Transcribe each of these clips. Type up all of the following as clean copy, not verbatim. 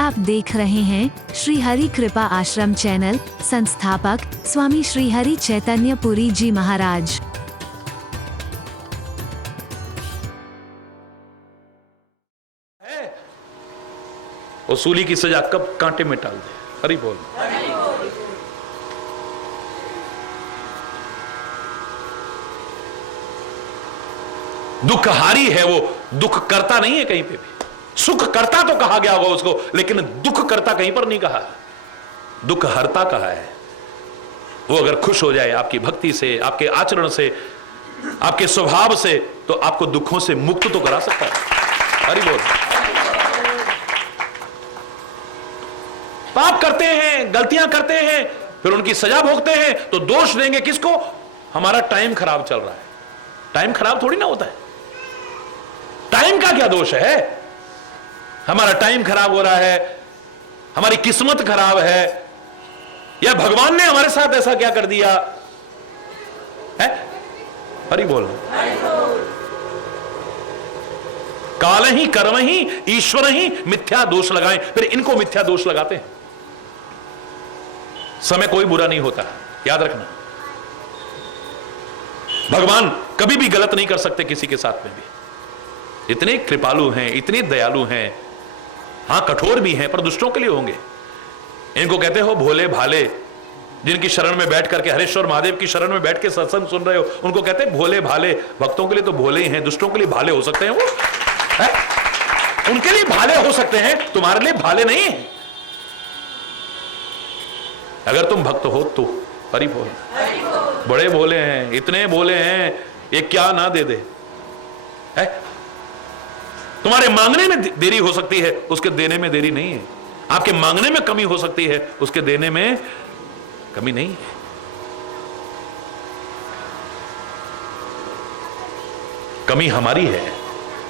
आप देख रहे हैं श्री हरि कृपा आश्रम चैनल। संस्थापक स्वामी श्री हरि चैतन्य पुरी जी महाराज। वसूली की सजा कब कांटे में डाल दे। हरि बोल। दुखहारी है वो, दुख करता नहीं है कहीं पे भी। सुख करता तो कहा गया होगा उसको, लेकिन दुख करता कहीं पर नहीं कहा। दुख हरता कहा है। वो अगर खुश हो जाए आपकी भक्ति से, आपके आचरण से, आपके स्वभाव से, तो आपको दुखों से मुक्त तो करा सकता है। हरि बोल। पाप करते हैं, गलतियां करते हैं, फिर उनकी सजा भोगते हैं, तो दोष देंगे किसको? हमारा टाइम खराब चल रहा है। टाइम खराब थोड़ी ना होता है। टाइम का क्या दोष है? हमारा टाइम खराब हो रहा है, हमारी किस्मत खराब है, या भगवान ने हमारे साथ ऐसा क्या कर दिया है? हरि बोल। काल ही कर्म ही ईश्वर ही मिथ्या दोष लगाएं, फिर इनको मिथ्या दोष लगाते हैं। समय कोई बुरा नहीं होता, याद रखना। भगवान कभी भी गलत नहीं कर सकते किसी के साथ में भी। इतने कृपालु हैं, इतने दयालु हैं। हां, कठोर भी हैं, पर दुष्टों के लिए होंगे। इनको कहते हो भोले भाले। जिनकी शरण में बैठ करके, हरेश्वर महादेव की शरण में बैठ के सत्संग सुन रहे हो, उनको कहते हैं भोले भाले। भक्तों के लिए तो भोले ही हैं, दुष्टों के लिए भाले हो सकते हैं वो है? उनके लिए भाले हो सकते हैं, तुम्हारे लिए भाले नहीं है। अगर तुम भक्त हो तो हरि बोल। बड़े भोले हैं, इतने भोले हैं, ये क्या ना दे दे है? तुम्हारे मांगने में देरी हो सकती है, उसके देने में देरी नहीं है। आपके मांगने में कमी हो सकती है, उसके देने में कमी नहीं है। कमी हमारी है,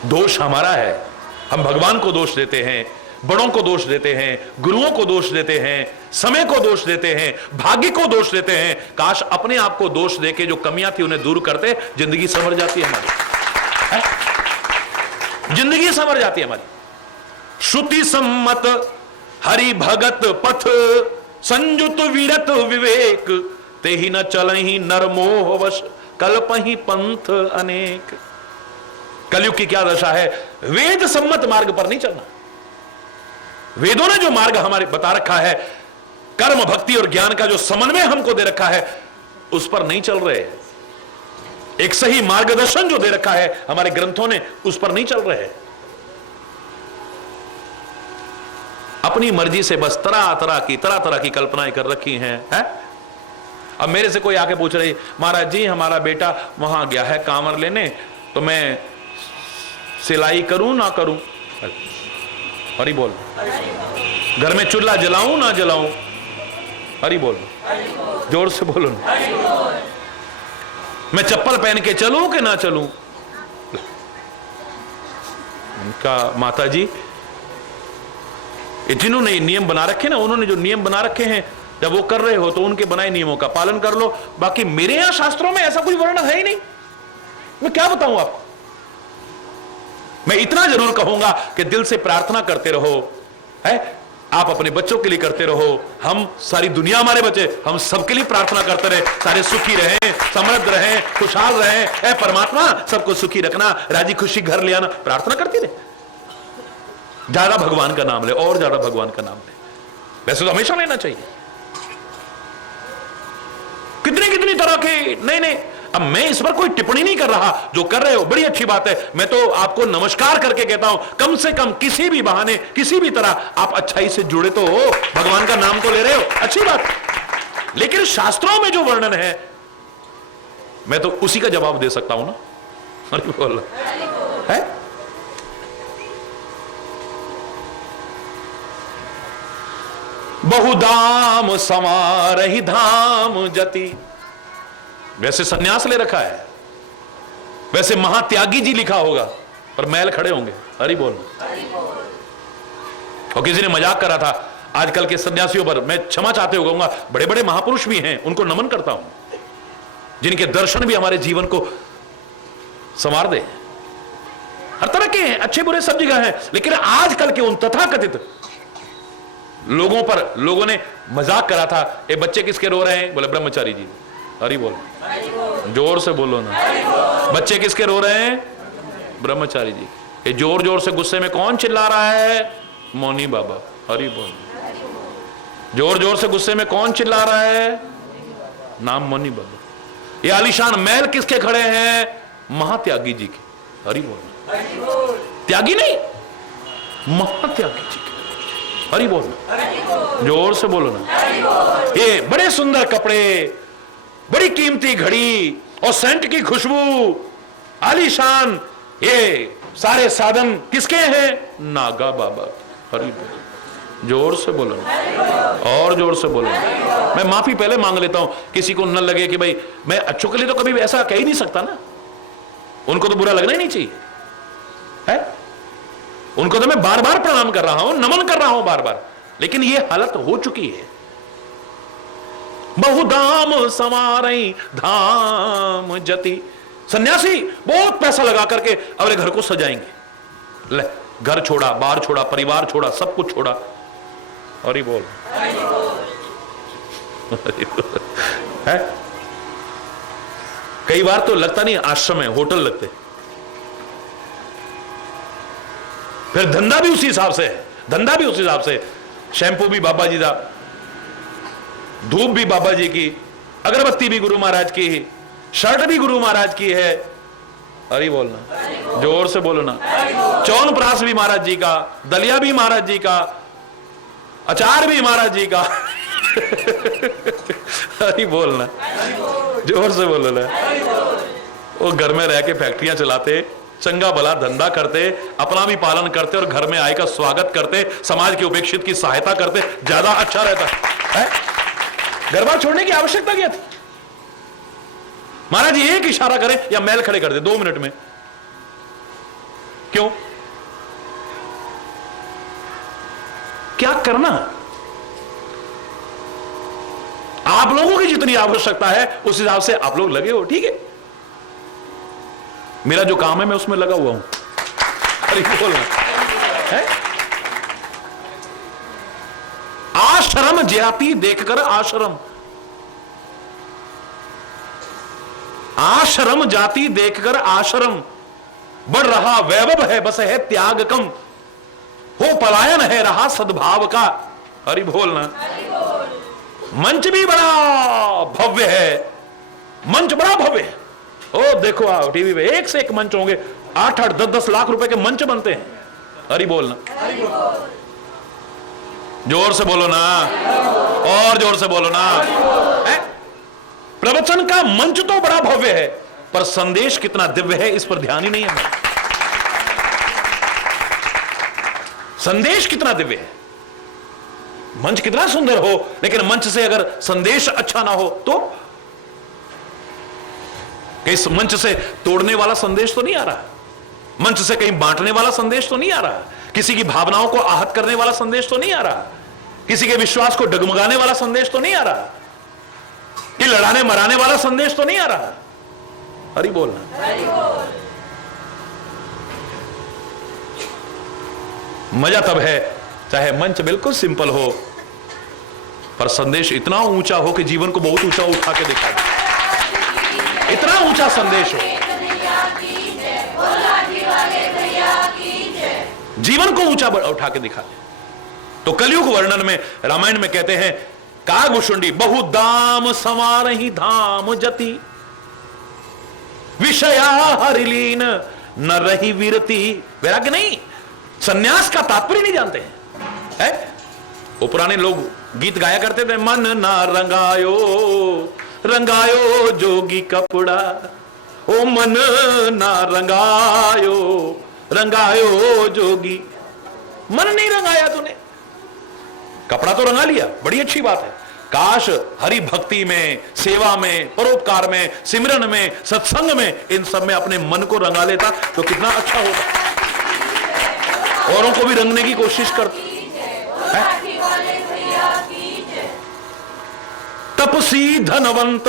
दोष हमारा है। हम भगवान को दोष देते हैं, बड़ों को दोष देते हैं, गुरुओं को दोष देते हैं, समय को दोष देते हैं, भाग्य को दोष देते हैं। काश अपने आप को दोष देके जो कमियां थी उन्हें दूर करते, जिंदगी संवर जाती है हमारी है? जिंदगी संवर जाती है हमारी। श्रुति सम्मत हरि भगत पथ, संजुत विरत विवेक, ते ही न चलहि नर मोह वश, कल्पहि पंथ अनेक। कलयुग की क्या दशा है? वेद सम्मत मार्ग पर नहीं चलना। वेदों ने जो मार्ग हमारे बता रखा है, कर्म भक्ति और ज्ञान का जो समन्वय हमको दे रखा है, उस पर नहीं चल रहे। एक सही मार्गदर्शन जो दे रखा है हमारे ग्रंथों ने, उस पर नहीं चल रहे। अपनी मर्जी से बस तरह तरह की कल्पनाएं कर रखी हैं है? अब मेरे से कोई आके पूछ रही, महाराज जी हमारा बेटा वहां गया है कांवर लेने, तो मैं सिलाई करूं ना करूं? हरि बोल। घर में चूल्हा जलाऊं ना जलाऊं? हरि बोल। जोर से बोलो। मैं चप्पल पहन के चलूं कि ना चलूं? उनका माता जी, जिन्होंने नियम बना रखे ना, उन्होंने जो नियम बना रखे हैं, जब वो कर रहे हो तो उनके बनाए नियमों का पालन कर लो। बाकी मेरे यहां शास्त्रों में ऐसा कोई वर्णन है ही नहीं। मैं क्या बताऊं आपको? मैं इतना जरूर कहूंगा कि दिल से प्रार्थना करते रहो है? आप अपने बच्चों के लिए करते रहो, हम सारी दुनिया हमारे बच्चे, हम सबके लिए प्रार्थना करते रहे, सारे सुखी रहें, समृद्ध रहें, खुशहाल रहें। ऐ परमात्मा सबको सुखी रखना, राजी खुशी घर ले आना। प्रार्थना करती रहे, ज्यादा भगवान का नाम ले, और ज्यादा भगवान का नाम ले। वैसे तो हमेशा लेना चाहिए। कितनी तरह के नहीं। अब मैं इस पर कोई टिप्पणी नहीं कर रहा। जो कर रहे हो बड़ी अच्छी बात है। मैं तो आपको नमस्कार करके कहता हूं, कम से कम किसी भी बहाने, किसी भी तरह आप अच्छाई से जुड़े तो हो, भगवान का नाम तो ले रहे हो, अच्छी बात। लेकिन शास्त्रों में जो वर्णन है, मैं तो उसी का जवाब दे सकता हूं ना। बोल है? बहुधाम समारहि धाम जति। वैसे सन्यास ले रखा है, वैसे महात्यागी जी लिखा होगा, पर मैल खड़े होंगे। हरि बोल। और किसी ने मजाक करा था आजकल के सन्यासियों पर, मैं क्षमा चाहते हो कहूंगा, बड़े बड़े महापुरुष भी हैं, उनको नमन करता हूं, जिनके दर्शन भी हमारे जीवन को संवार दे। हर तरह के हैं, अच्छे बुरे सब जगह हैं, लेकिन आजकल के उन तथाकथित लोगों ने मजाक करा था, ये बच्चे किसके रो रहे हैं? बोले ब्रह्मचारी जी। हरि बोल, जोर से बोलो ना। बच्चे किसके रो रहे हैं? ब्रह्मचारी जी। ये जोर जोर से गुस्से में कौन चिल्ला रहा है? मौनी बाबा। हरि बोल। जोर जोर से गुस्से में कौन चिल्ला रहा है? नाम मौनी बाबा। ये आलीशान महल किसके खड़े हैं? महात्यागी जी के। हरि बोल। त्यागी नहीं, महात्यागी जी के। हरि बोल, जोर से बोलो ना। ये बड़े सुंदर कपड़े, बड़ी कीमती घड़ी और सेंट की खुशबू, आलीशान, ये सारे साधन किसके हैं? नागा बाबा। हरि बोल, जोर से बोलो और जोर से बोलो। मैं माफी पहले मांग लेता हूं, किसी को न लगे कि भाई मैं अच्छों के लिए तो कभी ऐसा कह ही नहीं सकता ना, उनको तो बुरा लगना ही नहीं चाहिए है। उनको तो मैं बार बार प्रणाम कर रहा हूं, नमन कर रहा हूं बार बार, लेकिन ये हालत हो चुकी है। बहुधाम समारई धाम जति। सन्यासी बहुत पैसा लगा करके अपने घर को सजाएंगे। ले, घर छोड़ा, बार छोड़ा, परिवार छोड़ा, सब कुछ छोड़ा। हरि बोल, है। कई बार तो लगता नहीं आश्रम है, होटल लगते। फिर धंधा भी उसी हिसाब से है, धंधा भी उसी हिसाब से। शैम्पू भी बाबा जी का, धूप भी बाबा जी की, अगरबत्ती भी गुरु महाराज की, शर्ट भी गुरु महाराज की है। हरि बोलना, जोर से बोलो ना। च्यवनप्राश भी महाराज जी का, दलिया भी महाराज जी का, अचार भी महाराज जी का। हरि बोलना, जोर से बोलो ना। वो घर में रह के फैक्ट्रियां चलाते, चंगा भला धंधा करते, अपना भी पालन करते और घर में आए का स्वागत करते, समाज के उपेक्षित की सहायता करते, ज्यादा अच्छा रहता है। घर बार छोड़ने की आवश्यकता क्या थी? महाराज जी एक इशारा करें या महल खड़े कर दे 2 मिनट में। क्यों? क्या करना? आप लोगों की जितनी आवश्यकता है उस हिसाब से आप लोग लगे हो, ठीक है। मेरा जो काम है मैं उसमें लगा हुआ हूं। अरे बोलना है। आश्रम जाति देखकर आश्रम, आश्रम जाति देखकर आश्रम, बढ़ रहा वैभव है बस है त्याग कम, हो पलायन है रहा सद्भाव का। हरि बोलना। मंच भी बड़ा भव्य है, मंच बड़ा भव्य है। ओ देखो आओ टीवी पे एक से एक मंच होंगे, 8-8, 10-10 लाख रुपए के मंच बनते हैं। हरि बोलना, जोर से बोलो ना और जोर से बोलो ना। प्रवचन का मंच तो बड़ा भव्य है, पर संदेश कितना दिव्य है इस पर ध्यान ही नहीं है। संदेश कितना दिव्य है, मंच कितना सुंदर हो, लेकिन मंच से अगर संदेश अच्छा ना हो तो कहीं मंच से तोड़ने वाला संदेश तो नहीं आ रहा, मंच से कहीं बांटने वाला संदेश तो नहीं आ रहा, किसी की भावनाओं को आहत करने वाला संदेश तो नहीं आ रहा, किसी के विश्वास को डगमगाने वाला संदेश तो नहीं आ रहा, कि लड़ाने मराने वाला संदेश तो नहीं आ रहा। हरि बोलना। मजा तब है चाहे मंच बिल्कुल सिंपल हो, पर संदेश इतना ऊंचा हो कि जीवन को बहुत ऊंचा उठा के दिखा दे। इतना ऊंचा संदेश हो, जीवन को ऊंचा उठा के दिखा दे। तो कलयुग वर्णन में रामायण में कहते हैं कागभूषुंडी बहु दाम समारहि धाम जति, विषया हरिलीन न रही विरति। वैराग्य नहीं, सन्यास का तात्पर्य नहीं जानते हैं। वो पुराने लोग गीत गाया करते थे, मन ना रंगायो रंगायो जोगी कपड़ा, ओ मन ना रंगायो रंगायो जोगी। मन नहीं रंगाया तूने, कपड़ा तो रंगा लिया, बड़ी अच्छी बात है। काश हरि भक्ति में, सेवा में, परोपकार में, सिमरन में, सत्संग में, इन सब में अपने मन को रंगा लेता तो कितना अच्छा होता। औरों को भी रंगने की कोशिश करता। तपसी धनवंत,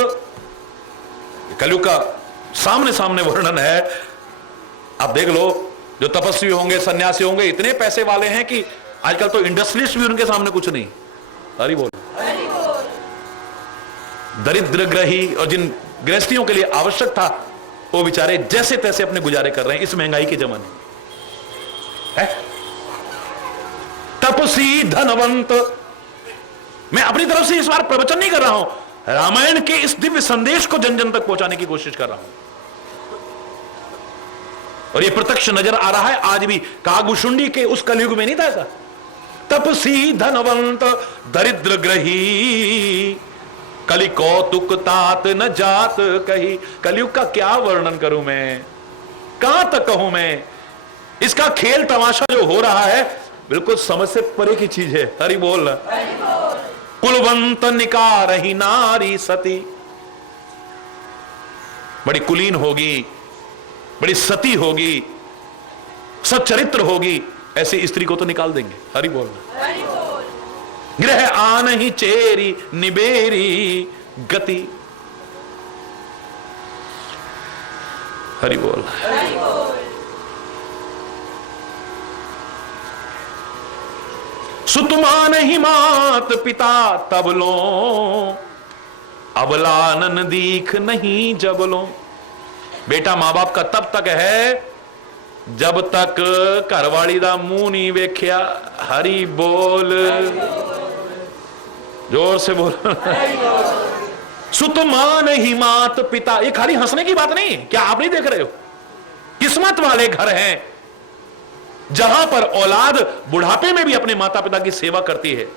कलयुग का सामने सामने वर्णन है। आप देख लो, जो तपस्वी होंगे, सन्यासी होंगे, इतने पैसे वाले हैं कि आजकल तो इंडस्ट्रियलिस्ट भी उनके सामने कुछ नहीं। हरि बोल। दरिद्र ग्रही और जिन गृहस्थियों के लिए आवश्यक था वो बेचारे जैसे तैसे अपने गुजारे कर रहे हैं इस महंगाई के जमाने में। तपसी धनवंत, मैं अपनी तरफ से इस बार प्रवचन नहीं कर रहा हूं, रामायण के इस दिव्य संदेश को जन जन तक पहुंचाने की कोशिश कर रहा हूं। और ये प्रत्यक्ष नजर आ रहा है आज भी। कागभूषुंडी के उस कलयुग में नहीं था ऐसा। तपसी धनवंत दरिद्र ग्रही, कलि कौतुक तात न जात कही। कलयुग का क्या वर्णन करूं मैं, कहां तक कहूं मैं। इसका खेल तमाशा जो हो रहा है बिल्कुल समझ से परे की चीज है। हरि बोल। कुलवंत निकार ही नारी सती, बड़ी कुलीन होगी, बड़ी सती होगी, सच्चरित्र होगी, ऐसी स्त्री को तो निकाल देंगे। हरि बोल। गृह आन ही चेरी निबेरी गति। हरि बोल। सुतमान ही मात पिता तबलो, अबलानन दीख नहीं जबलो। बेटा मां बाप का तब तक है जब तक घरवाली दा मुंह नहीं वेख्या। हरि बोल, जोर से बोल। सुतमान ही मात पिता, ये खाली हंसने की बात नहीं। क्या आप नहीं देख रहे हो, किस्मत वाले घर हैं जहां पर औलाद बुढ़ापे में भी अपने माता पिता की सेवा करती है।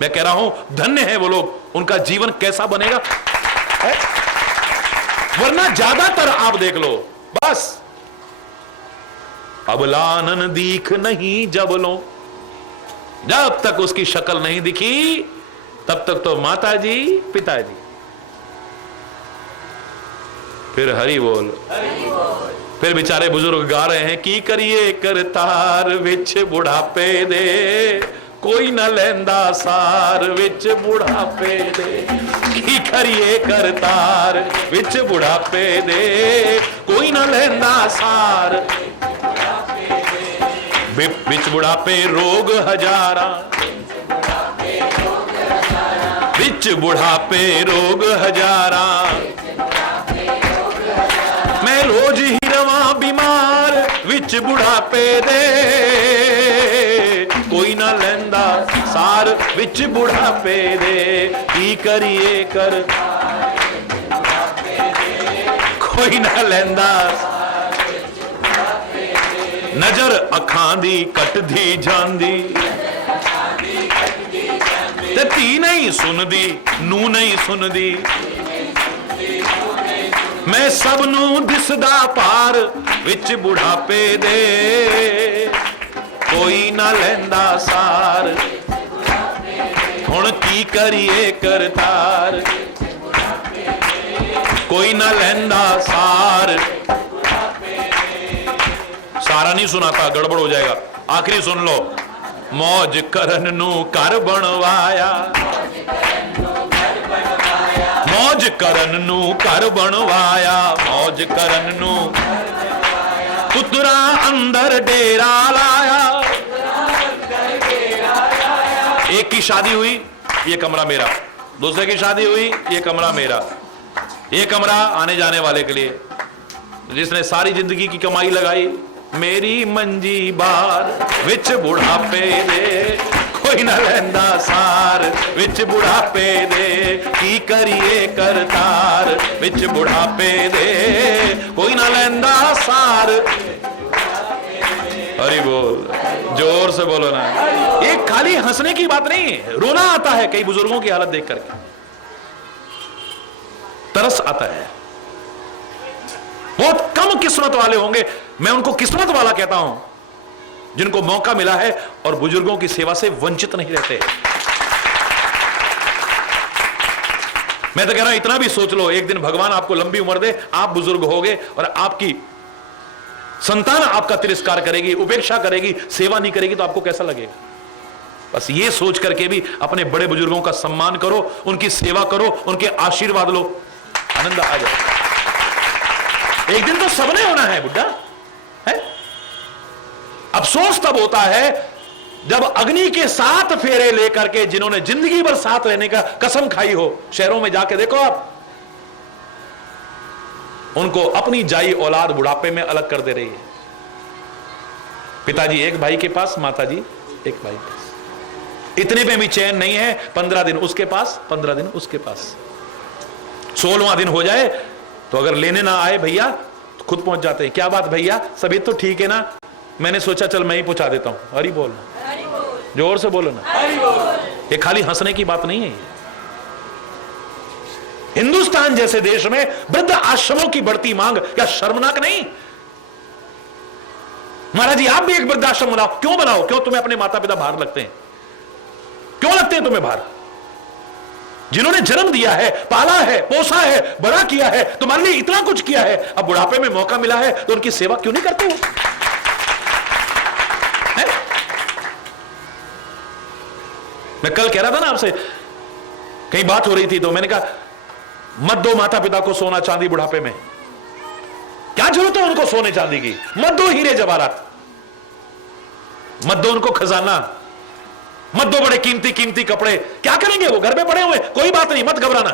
मैं कह रहा हूं धन्य है वो लोग। उनका जीवन कैसा बनेगा है? वरना ज्यादातर आप देख लो बस अबलानन दीख नहीं जबलो, जब तक उसकी शक्ल नहीं दिखी तब तक तो माताजी पिताजी। फिर हरि बोल। फिर बेचारे बुजुर्ग गा रहे हैं की करिए करतार विच बुढ़ापे दे, कोई न लेंदा सार विच बुढ़ापे दे। की करिए करतार विच बुढ़ापे दे, कोई न लेंदा सार विच बुढ़ापे रोग हजारा, विच बुढ़ापे रोग हजारा। मैं रोज ही रवां बीमार विच बुढ़ापे दे, कोई ना लेंदा सार विच बुढ़ापे दे। की करिए कर कोई ना लेंदा, नजर अखां दी कटदी जांदी, ते धी नहीं सुनदी नू नहीं सुनदी। मैं सब नू दिसदा पार विच बुढ़ापे दे, कोई ना लेंदा सार। हुण की करिए करतार, कोई ना लेंदा सार। सारा नहीं सुनाता, गड़बड़ हो जाएगा। आखिरी सुन लो। मौज करन नू कर बनवाया, मौज करन नू कर बनवाया, मौज करन नू पुत्रा अंदर डेरा लाया। एक की शादी हुई, ये कमरा मेरा। दूसरे की शादी हुई, ये कमरा मेरा। ये कमरा आने जाने वाले के लिए। जिसने सारी जिंदगी की कमाई लगाई, मेरी मंजी बार विच बुढ़ापे दे, कोई ना लेंदा सार विच बुढ़ापे दे। की करिए करतार विच बुढ़ापे दे, कोई ना लेंदा सार। हरि बोल। जोर से बोलो ना। ये खाली हंसने की बात नहीं, रोना आता है कई बुजुर्गों की हालत देख करके, तरस आता है। बहुत कम किस्मत वाले होंगे, मैं उनको किस्मत वाला कहता हूं, जिनको मौका मिला है और बुजुर्गों की सेवा से वंचित नहीं रहते। मैं तो कह रहा हूं इतना भी सोच लो, एक दिन भगवान आपको लंबी उम्र दे, आप बुजुर्ग होगे और आपकी संतान आपका तिरस्कार करेगी, उपेक्षा करेगी, सेवा नहीं करेगी, तो आपको कैसा लगेगा? बस ये सोच करके भी अपने बड़े बुजुर्गों का सम्मान करो, उनकी सेवा करो, उनके आशीर्वाद लो, आनंद आ जाए। एक दिन तो सबने होना है बुड्ढा है। अफसोस तब होता है जब अग्नि के 7 फेरे लेकर के जिन्होंने जिंदगी भर साथ रहने का कसम खाई हो, शहरों में जाके देखो आप, उनको अपनी जाई औलाद बुढ़ापे में अलग कर दे रही है। पिताजी एक भाई के पास, माताजी एक भाई के पास, इतने में भी चैन नहीं है। 15 दिन उसके पास, 15 दिन उसके पास, 16वां दिन हो जाए तो अगर लेने ना आए भैया तो खुद पहुंच जाते हैं। क्या बात भैया, सभी तो ठीक है ना? मैंने सोचा चल मैं ही पहुंचा देता हूं। हरी बोल, जोर से बोलो ना। ये खाली हंसने की बात नहीं है। हिंदुस्तान जैसे देश में वृद्ध आश्रमों की बढ़ती मांग क्या शर्मनाक नहीं? महाराज जी आप भी एक वृद्धाश्रम बनाओ। क्यों बनाओ? क्यों तुम्हें अपने माता पिता बाहर लगते हैं? क्यों लगते हैं तुम्हें बाहर? जिन्होंने जन्म दिया है, पाला है, पोसा है, बड़ा किया है, तुम्हारे लिए इतना कुछ किया है, अब बुढ़ापे में मौका मिला है तो उनकी सेवा क्यों नहीं करते हो? मैं कल कह रहा था ना आपसे, कहीं बात हो रही थी तो मैंने कहा मत दो माता पिता को सोना चांदी बुढ़ापे में। क्या जरूरत है उनको सोने चांदी की? मत दो हीरे जवाहरात, मत दो उनको खजाना, मत दो बड़े कीमती कीमती कपड़े। क्या करेंगे वो? घर में पड़े हुए, कोई बात नहीं, मत घबराना।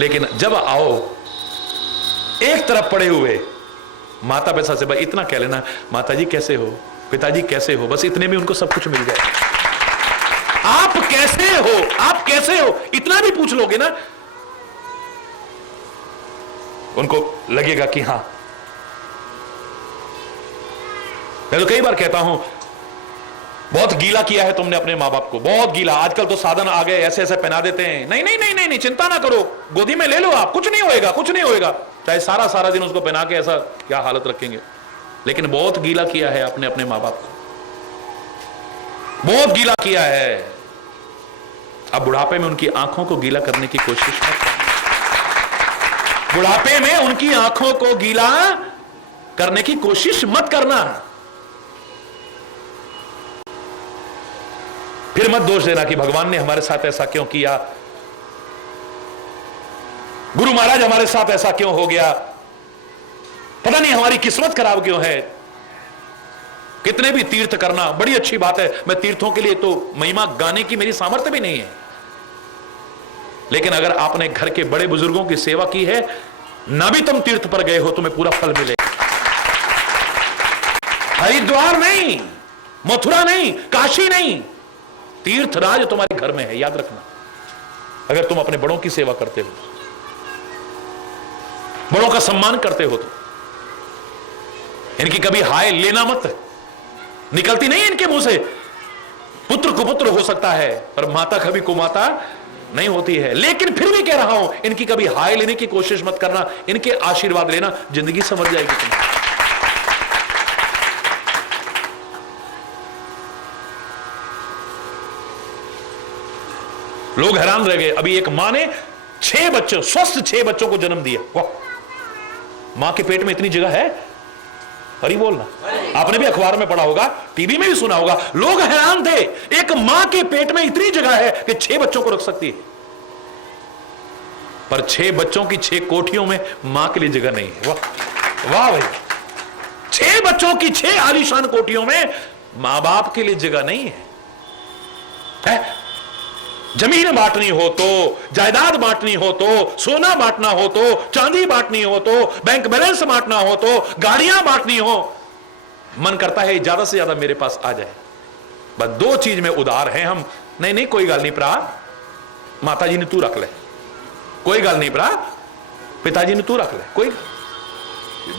लेकिन जब आओ एक तरफ पड़े हुए माता पिता से भाई इतना कह लेना, माताजी कैसे हो, पिताजी कैसे हो, बस इतने में उनको सब कुछ मिल जाए। आप कैसे हो, आप कैसे हो, इतना भी पूछ लोगे ना, उनको लगेगा कि हां। मैं तो कई बार कहता हूं बहुत गीला किया है तुमने अपने मां बाप को, बहुत गीला। आजकल तो साधन आ गए, ऐसे ऐसे पहना देते हैं। नहीं नहीं नहीं नहीं नहीं, चिंता ना करो, गोदी में ले लो आप, कुछ नहीं होएगा, कुछ नहीं होएगा। चाहे सारा सारा दिन उसको पहना के ऐसा क्या हालत रखेंगे। लेकिन बहुत गीला किया है अपने अपने मां बाप को, बहुत गीला किया है। अब बुढ़ापे में उनकी आंखों को गीला करने की कोशिश मत करना। बुढ़ापे में उनकी आंखों को गीला करने की कोशिश मत करना। फिर मत दोष देना कि भगवान ने हमारे साथ ऐसा क्यों किया, गुरु महाराज हमारे साथ ऐसा क्यों हो गया, पता नहीं हमारी किस्मत खराब क्यों है। कितने भी तीर्थ करना बड़ी अच्छी बात है, मैं तीर्थों के लिए तो महिमा गाने की मेरी सामर्थ्य भी नहीं है। लेकिन अगर आपने घर के बड़े बुजुर्गों की सेवा की है, ना भी तुम तीर्थ पर गए हो, तुम्हें पूरा फल मिलेगा। हरिद्वार नहीं, मथुरा नहीं, काशी नहीं, तीर्थराज तुम्हारे घर में है, याद रखना। अगर तुम अपने बड़ों की सेवा करते हो, बड़ों का सम्मान करते हो, तो इनकी कभी हाय लेना मत, निकलती नहीं इनके मुंह से। पुत्र कुपुत्र हो सकता है पर माता कभी कुमाता नहीं होती है। लेकिन फिर भी कह रहा हूं, इनकी कभी हाय लेने की कोशिश मत करना, इनके आशीर्वाद लेना, जिंदगी समझ जाएगी तुम्हें। लोग हैरान रह गए। अभी एक मां ने 6 बच्चों, स्वस्थ 6 बच्चों को जन्म दिया। वाह, मां के पेट में इतनी जगह है। हरी बोलना। आपने भी अखबार में पढ़ा होगा, टीवी में भी सुना होगा, लोग हैरान थे, एक मां के पेट में इतनी जगह है कि 6 बच्चों को रख सकती है। पर 6 बच्चों की 6 कोठियों में मां के लिए जगह नहीं है। वाह वाह भाई, 6 बच्चों की 6 आलीशान कोठियों में मां बाप के लिए जगह नहीं है। जमीन बांटनी हो तो, जायदाद बांटनी हो तो, सोना बांटना हो तो, चांदी बांटनी हो तो, बैंक बैलेंस बांटना हो तो, गाड़ियां बांटनी हो, मन करता है ज्यादा से ज्यादा मेरे पास आ जाए। बस 2 चीज में उदार हैं हम। नहीं नहीं कोई गल नहीं भरा, माता जी ने तू रख ले, कोई गल नहीं भरा, पिताजी ने तू रख ले, कोई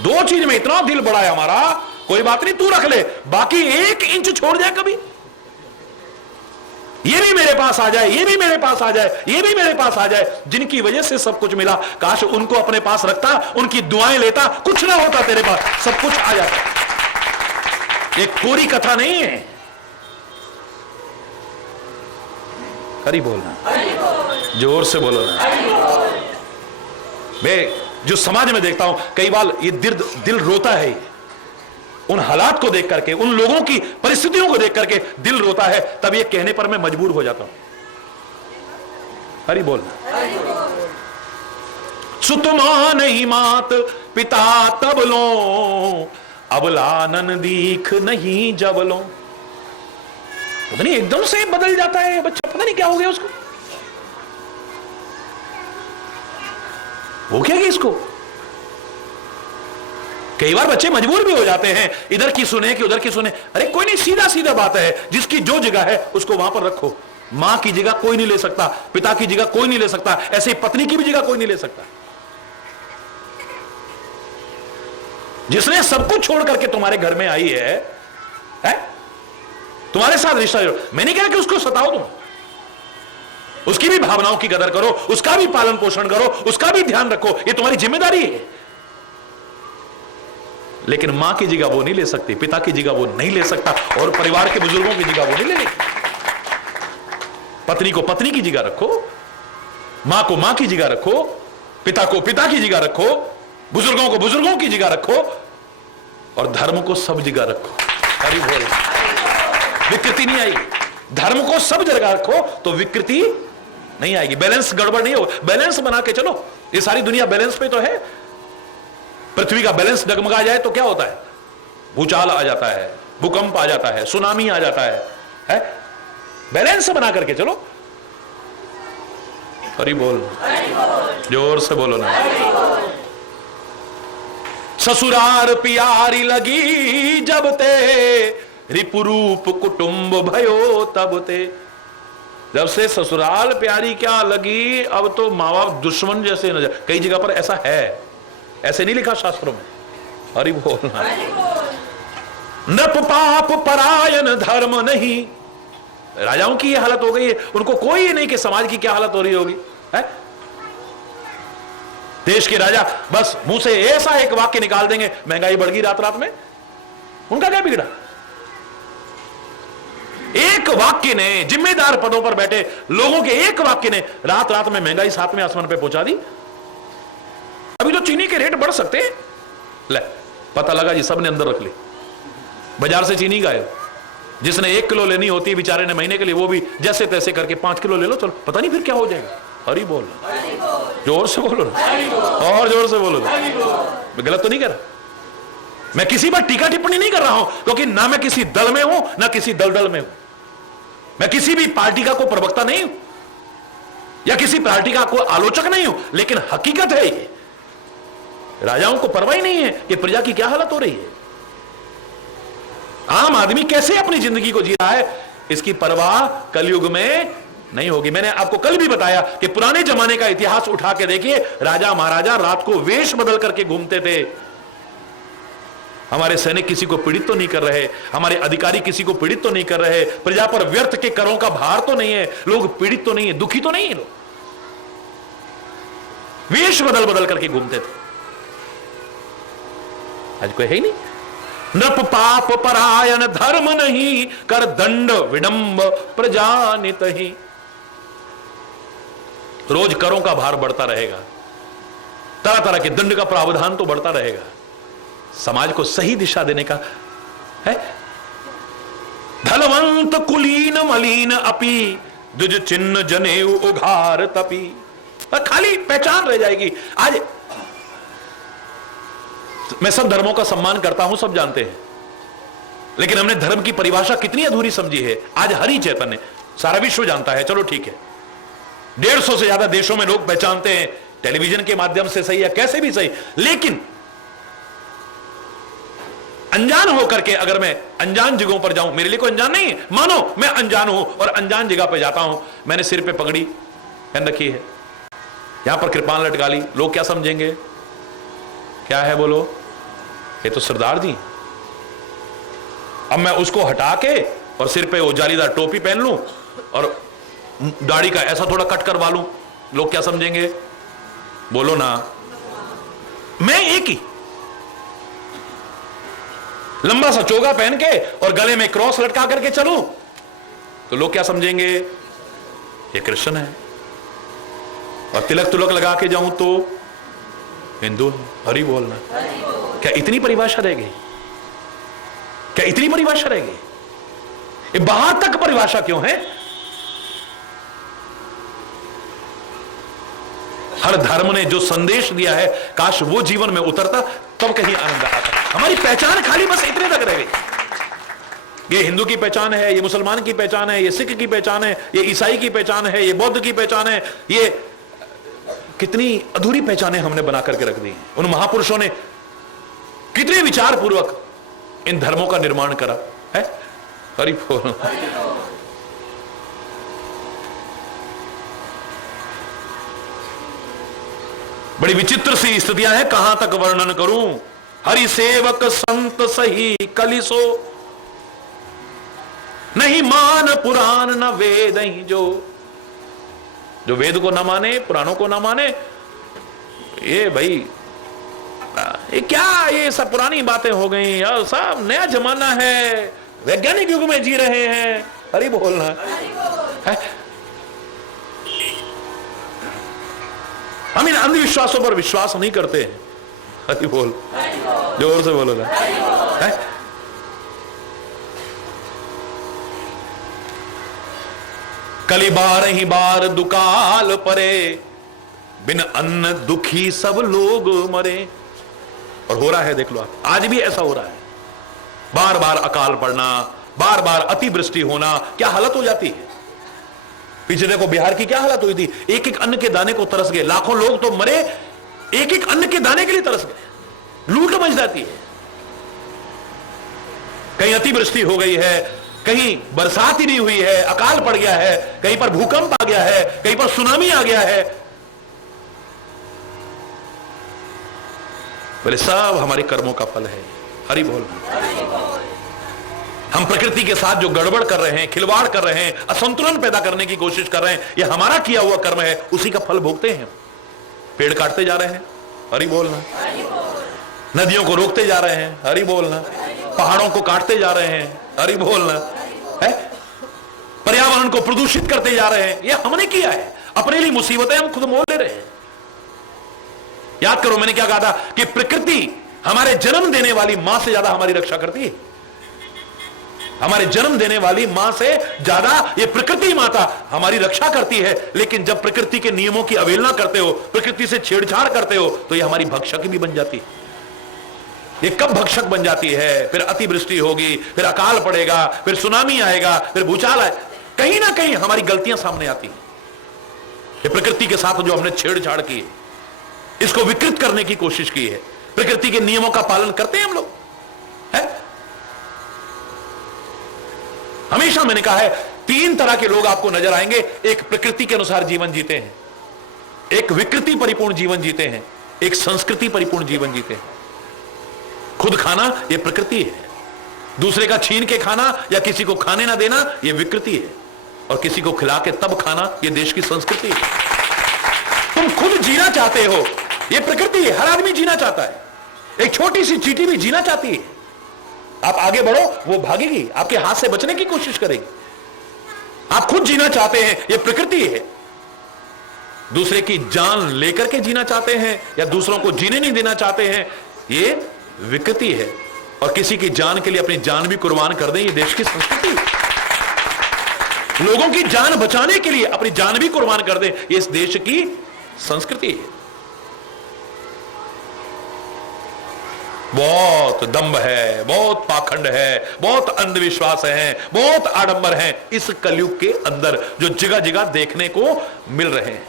2 चीज में इतना दिल बड़ा है हमारा, कोई बात नहीं तू रख ले, बाकी 1 इंच छोड़ जाए कभी, ये भी मेरे पास आ जाए, ये भी मेरे पास आ जाए, ये भी मेरे पास आ जाए। जिनकी वजह से सब कुछ मिला, काश उनको अपने पास रखता, उनकी दुआएं लेता, कुछ ना होता तेरे पास, सब कुछ आ जाता। एक कोरी कथा नहीं है। हरी बोलना, जोर से बोलो ना। मैं जो समाज में देखता हूं, कई बार ये दिल रोता है, उन हालात को देख करके, उन लोगों की परिस्थितियों को देख करके दिल रोता है। तब ये कहने पर मैं मजबूर हो जाता हूं। हरि बोल। सुत मां नहीं मात पिता तब लो, अबलानन दीख नहीं जबलों। पता नहीं एकदम से बदल जाता है बच्चा, पता नहीं क्या हो गया उसको, वो क्या है इसको। कई बार बच्चे मजबूर भी हो जाते हैं, इधर की सुने कि उधर की सुने। अरे कोई नहीं, सीधा सीधा बात है, जिसकी जो जगह है उसको वहां पर रखो। मां की जगह कोई नहीं ले सकता, पिता की जगह कोई नहीं ले सकता, ऐसे ही पत्नी की भी जगह कोई नहीं ले सकता। जिसने सब कुछ छोड़ करके तुम्हारे घर में आई है, तुम्हारे साथ रिश्ता, मैं नहीं कह रहा कि उसको सताओ तुम, उसकी भी भावनाओं की कदर करो, उसका भी पालन पोषण करो, उसका भी ध्यान रखो, ये तुम्हारी जिम्मेदारी है। लेकिन मां की जगह वो नहीं ले सकती, पिता की जगह वो नहीं ले सकता, और परिवार के बुजुर्गों की जगह वो नहीं ले लेगी। पत्नी को पत्नी की जगह रखो, मां को मां की जगह रखो, पिता को पिता की जगह रखो, बुजुर्गों को बुजुर्गों की जगह रखो, और धर्म को सब जगह रखो। हरि बोल। विकृति नहीं आएगी। धर्म को सब जगह रखो तो विकृति नहीं आएगी, बैलेंस गड़बड़ नहीं हो। बैलेंस बना के चलो, ये सारी दुनिया बैलेंस पे तो है। पृथ्वी का बैलेंस डगमगा जाए तो क्या होता है? भूचाल आ जाता है, भूकंप आ जाता है, सुनामी आ जाता है? बैलेंस बना करके चलो। हरि बोल, जोर से बोलो ना। ससुरार प्यारी लगी जब ते, रिपुरूप कुटुंब भयो तब ते। जब से ससुराल प्यारी क्या लगी, अब तो माँ बाप दुश्मन जैसे नजर। कई जगह पर ऐसा है, ऐसे नहीं लिखा शास्त्रों में। हरि बोल। नृप पाप परायण धर्म नहीं। राजाओं की ये हालत हो गई है, उनको कोई नहीं कि समाज की क्या हालत हो रही होगी, है? देश के राजा बस मुंह से ऐसा एक वाक्य निकाल देंगे, महंगाई बढ़ गई रात रात में। उनका क्या बिगड़ा? एक वाक्य ने, जिम्मेदार पदों पर बैठे लोगों के एक वाक्य ने रात रात में महंगाई 7वें आसमान पे पहुंचा दी। अभी तो चीनी के रेट बढ़ सकते हैं, ले पता लगा जी, सबने अंदर रख ली। बाजार से चीनी गायब। जिसने 1 किलो लेनी होती है बेचारे ने महीने के लिए, वो भी जैसे तैसे करके 5 किलो ले लो, चलो पता नहीं फिर क्या हो जाएगा। हरि बोल, जोर से बोलो, और जोर से बोलो। मैं गलत तो नहीं कर रहा, मैं किसी पर टीका टिप्पणी नहीं कर रहा हूं, क्योंकि ना मैं किसी दल में हूं ना किसी दलदल में हूं। मैं किसी भी पार्टी का कोई प्रवक्ता नहीं हूं या किसी पार्टी का कोई आलोचक नहीं हूं, लेकिन हकीकत है ये। राजाओं को परवाह ही नहीं है कि प्रजा की क्या हालत हो रही है, आम आदमी कैसे अपनी जिंदगी को जी रहा है, इसकी परवाह कलयुग में नहीं होगी। मैंने आपको कल भी बताया कि पुराने जमाने का इतिहास उठा के देखिए, राजा महाराजा रात को वेश बदल करके घूमते थे। हमारे सैनिक किसी को पीड़ित तो नहीं कर रहे, हमारे अधिकारी किसी को पीड़ित तो नहीं कर रहे, प्रजा पर व्यर्थ के करों का भार तो नहीं है, लोग पीड़ित तो नहीं है, दुखी तो नहीं है। लोग वेश बदल बदल करके घूमते थे। आज कोई है ही नहीं। नृप पाप परायण धर्म नहीं, कर दंड विडंब प्रजानित ही। रोज करों का भार बढ़ता रहेगा, तरह तरह के दंड का प्रावधान तो बढ़ता रहेगा। समाज को सही दिशा देने का है। धनवंत कुलीन मलीन अपी, दुज चिन्ह जनेऊ उघार तपी। खाली पहचान रह जाएगी। आज मैं सब धर्मों का सम्मान करता हूं, सब जानते हैं, लेकिन हमने धर्म की परिभाषा कितनी अधूरी समझी है। आज हरि चैतन्य सारा विश्व जानता है, चलो ठीक है, 150 से ज्यादा देशों में लोग पहचानते हैं, टेलीविजन के माध्यम से सही या कैसे भी सही, लेकिन अनजान होकर के अगर मैं अनजान जगहों पर जाऊं, मेरे लिए कोई अनजान नहीं है, मानो मैं अनजान हूं और अनजान जगह पर जाता हूं, मैंने सिर पे पगड़ी पहन रखी है, यहां पर कृपान लटका ली, लोग क्या समझेंगे? क्या है बोलो? ये तो सरदार जी। अब मैं उसको हटा के और सिर पे वो जालीदार टोपी पहन लूं और दाढ़ी का ऐसा थोड़ा कट करवा लूं, लोग क्या समझेंगे? बोलो ना। मैं एक ही लंबा सा चोगा पहन के और गले में क्रॉस लटका करके चलूं तो लोग क्या समझेंगे? ये कृष्ण है। और तिलक तुलक लगा के जाऊं तो हिंदू। हरि बोलना। क्या इतनी परिभाषा रह गई? क्या इतनी परिभाषा रह गई? ये बाहर तक परिभाषा क्यों है? हर धर्म ने जो संदेश दिया है, काश वो जीवन में उतरता। तब कहीं आनंद आता। हमारी पहचान खाली बस इतने तक रह गई। ये हिंदू की पहचान है, ये मुसलमान की पहचान है, ये सिख की पहचान है, ये ईसाई की पहचान है, ये बौद्ध की पहचान है। ये कितनी अधूरी पहचानें हमने बना करके रख दी। उन महापुरुषों ने कितने विचार पूर्वक इन धर्मों का निर्माण करा है। हरि बोल। बड़ी विचित्र सी स्थितियां हैं, कहां तक वर्णन करूं। हरि सेवक संत सही कलिसो, नहीं मान पुराण न वेद ही। जो वेद को ना माने, पुराणों को ना माने, ये भाई ये क्या, ये सब पुरानी बातें हो गई। और सब नया जमाना है, वैज्ञानिक युग में जी रहे हैं। हरि बोलना है। हम इन अंधविश्वासों पर विश्वास नहीं करते हैं। हरि बोल, जोर से बोलो ना। कली बार ही बार दुकाल परे, बिन अन्न दुखी सब लोग मरे। और हो रहा है, देख लो आप, आज भी ऐसा हो रहा है। बार बार अकाल पड़ना, बार बार अतिवृष्टि होना, क्या हालत हो जाती है। पीछे देखो बिहार की क्या हालत हुई थी। एक एक अन्न के दाने को तरस गए, लाखों लोग तो मरे, एक एक अन्न के दाने के लिए तरस गए। लूट मच जाती है। कहीं अतिवृष्टि हो गई है, कहीं बरसात ही नहीं हुई है, अकाल पड़ गया है, कहीं पर भूकंप आ गया है, कहीं पर सुनामी आ गया है। बोले सब हमारे कर्मों का फल है। हरि बोल। हम प्रकृति के साथ जो गड़बड़ कर रहे हैं, खिलवाड़ कर रहे हैं, असंतुलन पैदा करने की कोशिश कर रहे हैं, यह हमारा किया हुआ कर्म है, उसी का फल भोगते हैं। पेड़ काटते जा रहे हैं, हरि बोलना। नदियों को रोकते जा रहे हैं, हरि बोलना। पहाड़ों को काटते जा रहे हैं, हरि बोलना है। पर्यावरण को प्रदूषित करते जा रहे हैं, यह हमने किया है। अपने लिए मुसीबतें हम खुद मोल ले रहे हैं। याद करो मैंने क्या कहा था कि प्रकृति हमारे जन्म देने वाली मां से ज्यादा हमारी रक्षा करती है। हमारे जन्म देने वाली मां से ज्यादा ये प्रकृति माता हमारी रक्षा करती है। लेकिन जब प्रकृति के नियमों की अवहेलना करते हो, प्रकृति से छेड़छाड़ करते हो, तो ये हमारी भक्षक भी बन जाती है। ये कब भक्षक बन जाती है, फिर अतिवृष्टि होगी, फिर अकाल पड़ेगा, फिर सुनामी आएगा, फिर भूचाल आए, कहीं ना कहीं हमारी गलतियां सामने आती हैं। ये प्रकृति के साथ जो हमने छेड़छाड़ की है, इसको विकृत करने की कोशिश की है। प्रकृति के नियमों का पालन करते हैं हम लोग है? हमेशा मैंने कहा है, तीन तरह के लोग आपको नजर आएंगे। एक प्रकृति के अनुसार जीवन जीते हैं, एक विकृति परिपूर्ण जीवन जीते हैं, एक संस्कृति परिपूर्ण जीवन जीते हैं। खुद खाना यह प्रकृति है, दूसरे का छीन के खाना या किसी को खाने ना देना यह विकृति है, और किसी को खिला के तब खाना यह देश की संस्कृति है। तुम खुद जीना चाहते हो, यह प्रकृति है। हर आदमी जीना चाहता है। एक छोटी सी चींटी भी जीना चाहती है। आप आगे बढ़ो, वो भागेगी, आपके हाथ से बचने की कोशिश करेगी। आप खुद जीना चाहते हैं, यह प्रकृति है। दूसरे की जान लेकर के जीना चाहते हैं या दूसरों को जीने नहीं देना चाहते हैं, यह विकृति है। और किसी की जान के लिए अपनी जान भी कुर्बान कर दें, यह देश की संस्कृति है। लोगों की जान बचाने के लिए अपनी जान भी कुर्बान कर दें, यह इस देश की संस्कृति है। बहुत दंभ है, बहुत पाखंड है, बहुत अंधविश्वास है, बहुत आडंबर है इस कलयुग के अंदर, जो जगह जगह देखने को मिल रहे हैं।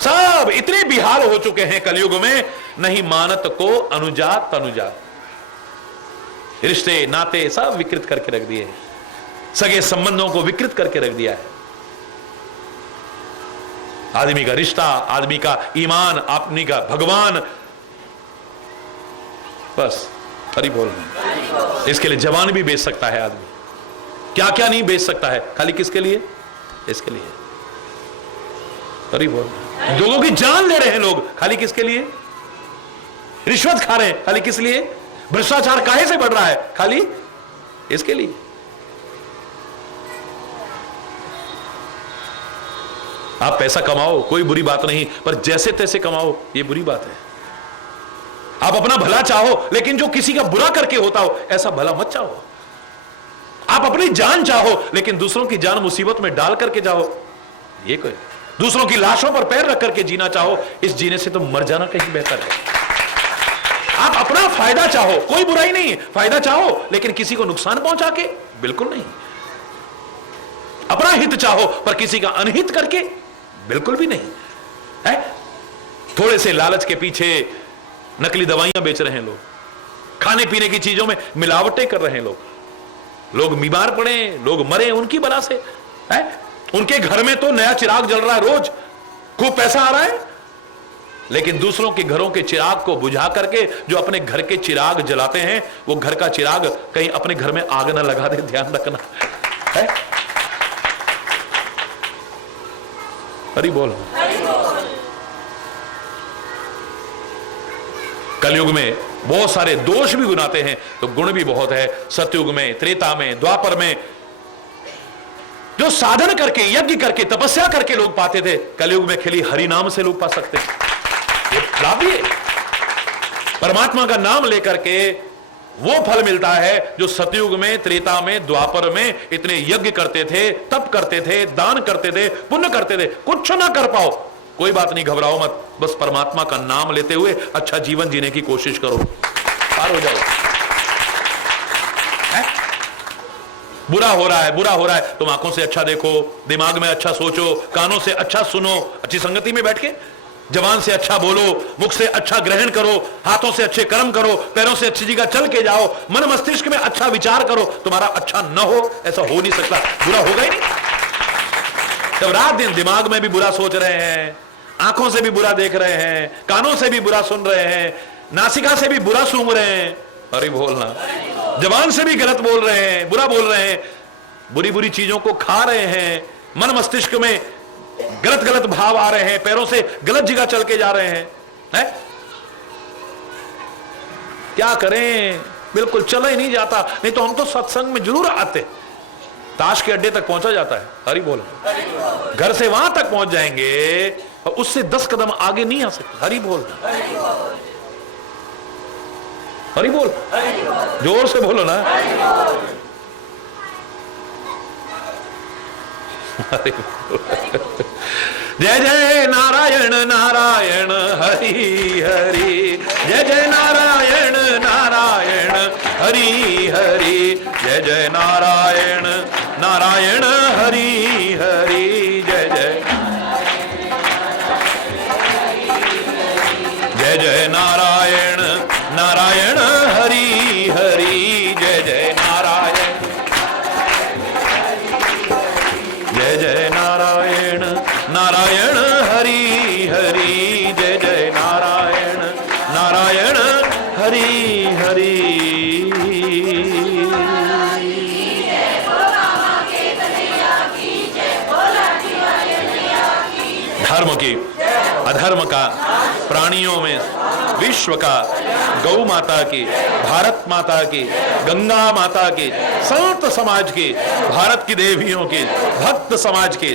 सब इतने बिहाल हो चुके हैं कलयुग में, नहीं मानत को अनुजा तनुजा, रिश्ते नाते सब विकृत करके रख दिए, सगे संबंधों को विकृत करके रख दिया है। आदमी का रिश्ता, आदमी का ईमान, आदमी का भगवान, बस हरि बोल। इसके लिए जवान भी बेच सकता है आदमी, क्या क्या नहीं बेच सकता है, खाली किसके लिए? इसके लिए। हरि बोल। लोगों की जान ले रहे हैं लोग, खाली किसके लिए? रिश्वत खा रहे हैं, खाली किस लिए? भ्रष्टाचार काहे से बढ़ रहा है, खाली इसके लिए। आप पैसा कमाओ, कोई बुरी बात नहीं, पर जैसे तैसे कमाओ, यह बुरी बात है। आप अपना भला चाहो, लेकिन जो किसी का बुरा करके होता हो, ऐसा भला मत चाहो। आप अपनी जान चाहो, लेकिन दूसरों की जान मुसीबत में डाल करके जाओ, ये कोई। दूसरों की लाशों पर पैर रख करके जीना चाहो, इस जीने से तो मर जाना कहीं बेहतर है। आप अपना फायदा चाहो, कोई बुराई नहीं है, फायदा चाहो, लेकिन किसी को नुकसान पहुंचा के बिल्कुल नहीं। अपना हित चाहो पर किसी का अनहित करके बिल्कुल भी नहीं है। थोड़े से लालच के पीछे नकली दवाइयां बेच रहे हैं लोग, खाने पीने की चीजों में मिलावटें कर रहे हैं लोग बीमार पड़े, लोग मरे उनकी बला से है। उनके घर में तो नया चिराग जल रहा है, रोज खूब पैसा आ रहा है, लेकिन दूसरों के घरों के चिराग को बुझा करके जो अपने घर के चिराग जलाते हैं, वो घर का चिराग कहीं अपने घर में आग ना लगा दे, ध्यान रखना है। हरि बोल। कलयुग में बहुत सारे दोष भी गुनाते हैं तो गुण भी बहुत है। सतयुग में, त्रेता में, द्वापर में जो साधन करके, यज्ञ करके, तपस्या करके लोग पाते थे, कलयुग में खेली हरि नाम से लोग पा सकते हैं। ये लाभ है, परमात्मा का नाम लेकर के वो फल मिलता है जो सतयुग में, त्रेता में, द्वापर में इतने यज्ञ करते थे, तप करते थे, दान करते थे, पुण्य करते थे, कुछ ना कर पाओ, कोई बात नहीं, घबराओ मत, बस परमात्मा का नाम लेते हुए अच्छा जीवन जीने की कोशिश करो, पार हो जाओ। बुरा हो रहा है, तुम आंखों से अच्छा देखो, दिमाग में अच्छा सोचो, कानों से अच्छा सुनो, अच्छी संगति में बैठ के, जबान से अच्छा बोलो, मुख से अच्छा ग्रहण करो, हाथों से अच्छे कर्म करो, पैरों से अच्छी जगह चल के जाओ, मन मस्तिष्क में अच्छा विचार करो। तुम्हारा अच्छा न हो ऐसा हो नहीं सकता, बुरा होगा ही नहीं। जब रात दिन दिमाग में भी बुरा सोच रहे हैं, आंखों से भी बुरा देख रहे हैं, कानों से भी बुरा सुन रहे हैं, नासिका से भी बुरा सूंघ रहे हैं, अरे बोलना, जबान से भी गलत बोल रहे हैं, बुरा बोल रहे हैं, बुरी बुरी चीजों को खा रहे हैं, मन मस्तिष्क में गलत गलत भाव आ रहे हैं, पैरों से गलत जगह चल के जा रहे हैं, है? क्या करें, बिल्कुल चला ही नहीं जाता। नहीं तो हम तो सत्संग में जरूर आते, ताश के अड्डे तक पहुंचा जाता है, हरि बोल, घर से वहां तक पहुंच जाएंगे और उससे 10 कदम आगे नहीं आ सकते, हरि बोल, हरि बोल, जोर से बोलो ना, जय जय नारायण नारायण हरि हरि, जय जय नारायण नारायण हरि हरि, जय जय नारायण नारायण हरि हरि, जय जय, जय जय नारायण नारायण हरि हरि, जय जय नारायण, जय जय नारायण नारायण हरि हरि, जय जय नारायण नारायण हरि हरि। धर्म की, अधर्म का, प्राणियों में, विश्व का, गौ माता की, भारत माता की, गंगा माता की, संत समाज की, भारत की देवियों की, भक्त समाज की,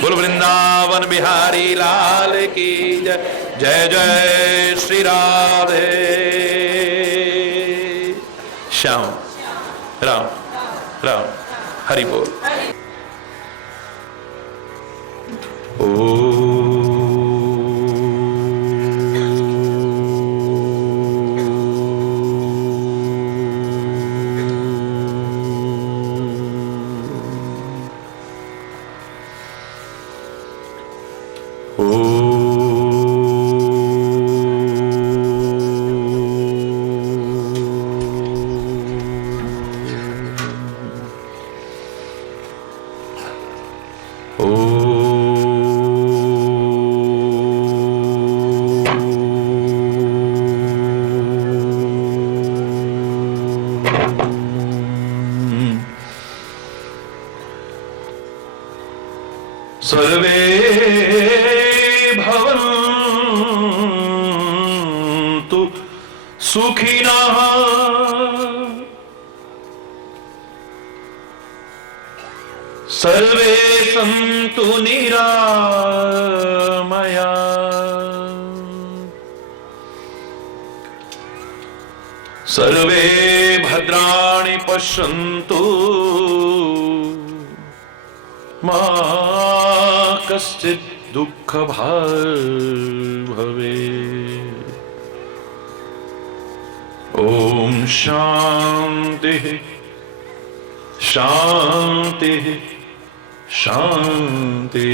बोल वृंदावन बिहारी लाल की जय, जय जय श्री राधे श्याम राम राम, हरि बोल। सर्वे भवन्तु सुखिनः, सर्वे सन्तु निरामया, सर्वे भद्राणि पश्यन्तु मा कश्चित् दुःख भाग् भवेत्। ओम शांति शांति शांति।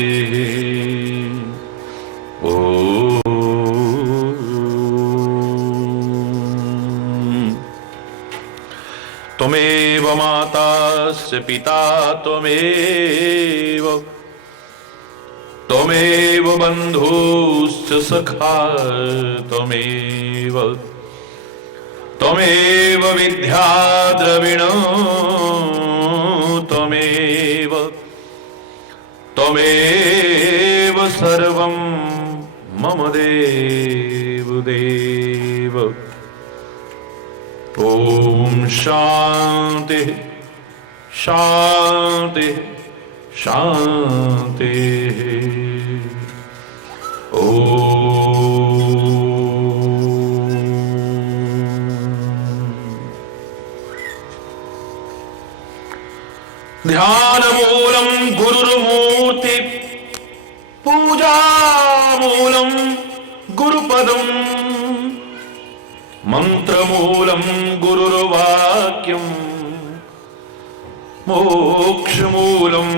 त्वमेव मातास्य पिता त्वमेव, त्वमेव बन्धुश्च सखा त्वमेव, त्वमेव विद्या द्रविणो त्वमेव, त्वमेव सर्वं मम देव देव। ओम शांति शांति शांति। ध्यान मूलम गुरुर्मूर्ति, पूजा मूलम गुरुपदम, मंत्र मूलम गुरुर्वाक्यम, मोक्ष मूलम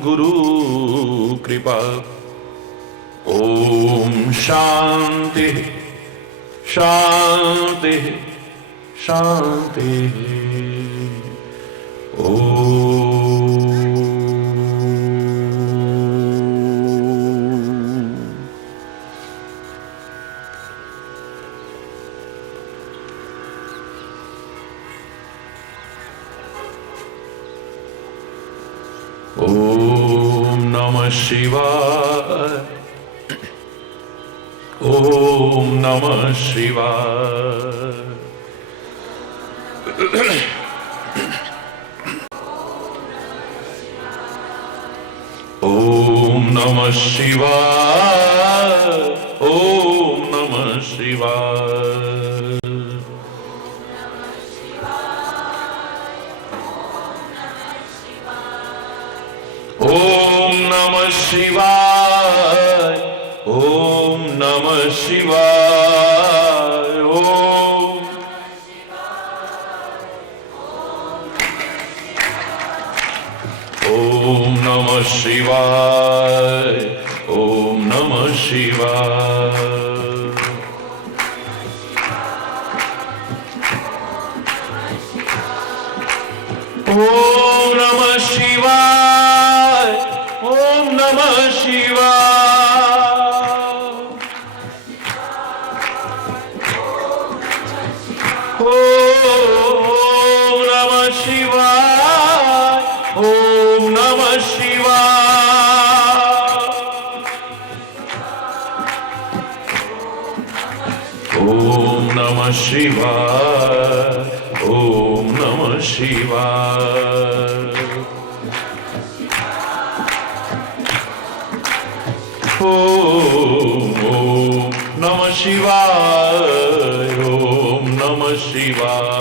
गुरु कृपा। ओम शांति शांति शांति। ओम नमः शिवाय, ओम नमः शिवाय। ओम नमः शिवाय, ओम नमः शिवाय। ओम नमः शिवाय, ओम नमः शिवाय। ओम नमः शिवाय, ओम नमः शिवाय। ओम नमः शिवाय, ओम नमः शिवाय। ओम नमः शिवाय, ओम नमः शिवाय। ओम नमः शिवाय, ओम नमः शिवाय। ओम नमः शिवाय, ओम नमः शिवाय।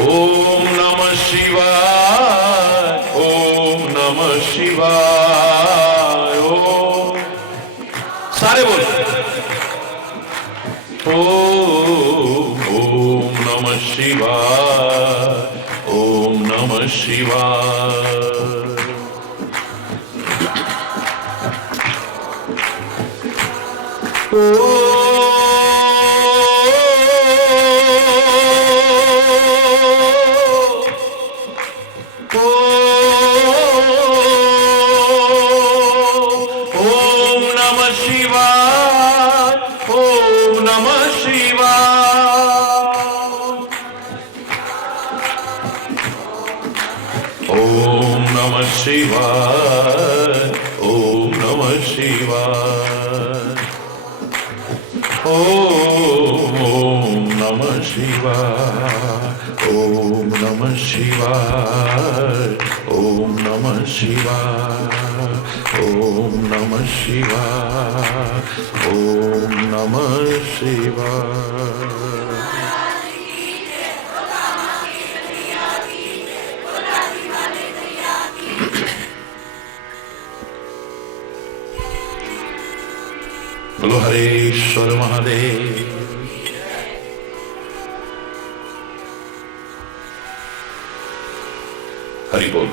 ओम नमः शिवाय, ओम नमः शिवाय। ओम सारे बोल। ओम नमः शिवाय, ओम नमः शिवाय। ओम नमः शिवाय, ओम नमः शिवाय। ओम नमः शिवाय, ओम नमः शिवाय। ओम नमः शिवाय, ओम नमः शिवाय। ओम नमः शिवाय, ओम नमः शिवाय। ओम नमः शिवाय। बोलो हरेश्वर महादेव। हरि बोल।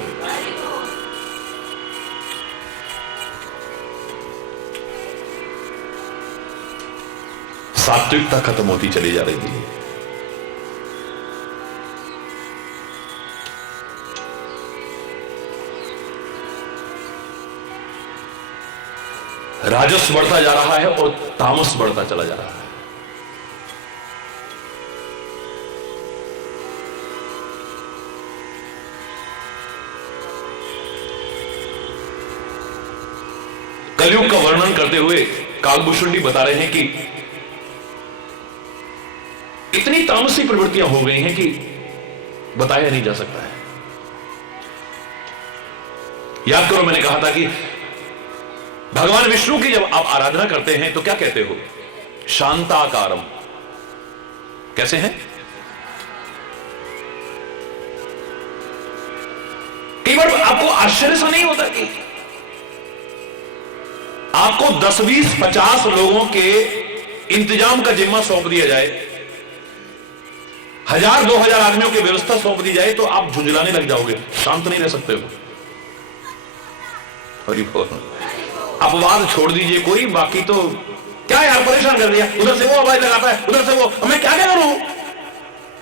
सात्विकता खत्म होती चली जा रही है। राजस बढ़ता जा रहा है और तामस बढ़ता चला जा रहा है। कलयुग का वर्णन करते हुए कालभूषुंडी बता रहे हैं कि इतनी तामसी प्रवृत्तियां हो गई हैं कि बताया नहीं जा सकता है। याद करो, मैंने कहा था कि भगवान विष्णु की जब आप आराधना करते हैं तो क्या कहते हो? शांताकारम। कैसे हैं? कई बार आपको आश्चर्य सा नहीं होता कि आपको 10, 20, 50 लोगों के इंतजाम का जिम्मा सौंप दिया जाए, 1000, 2000 आदमियों की व्यवस्था सौंप दी जाए तो आप झुंझलाने लग जाओगे, शांत नहीं रह सकते हो। अपवाद छोड़ दीजिए कोई, बाकी तो क्या यार परेशान कर दिया, उधर से वो आवाज लगाता है, उधर से वो, मैं क्या करूं?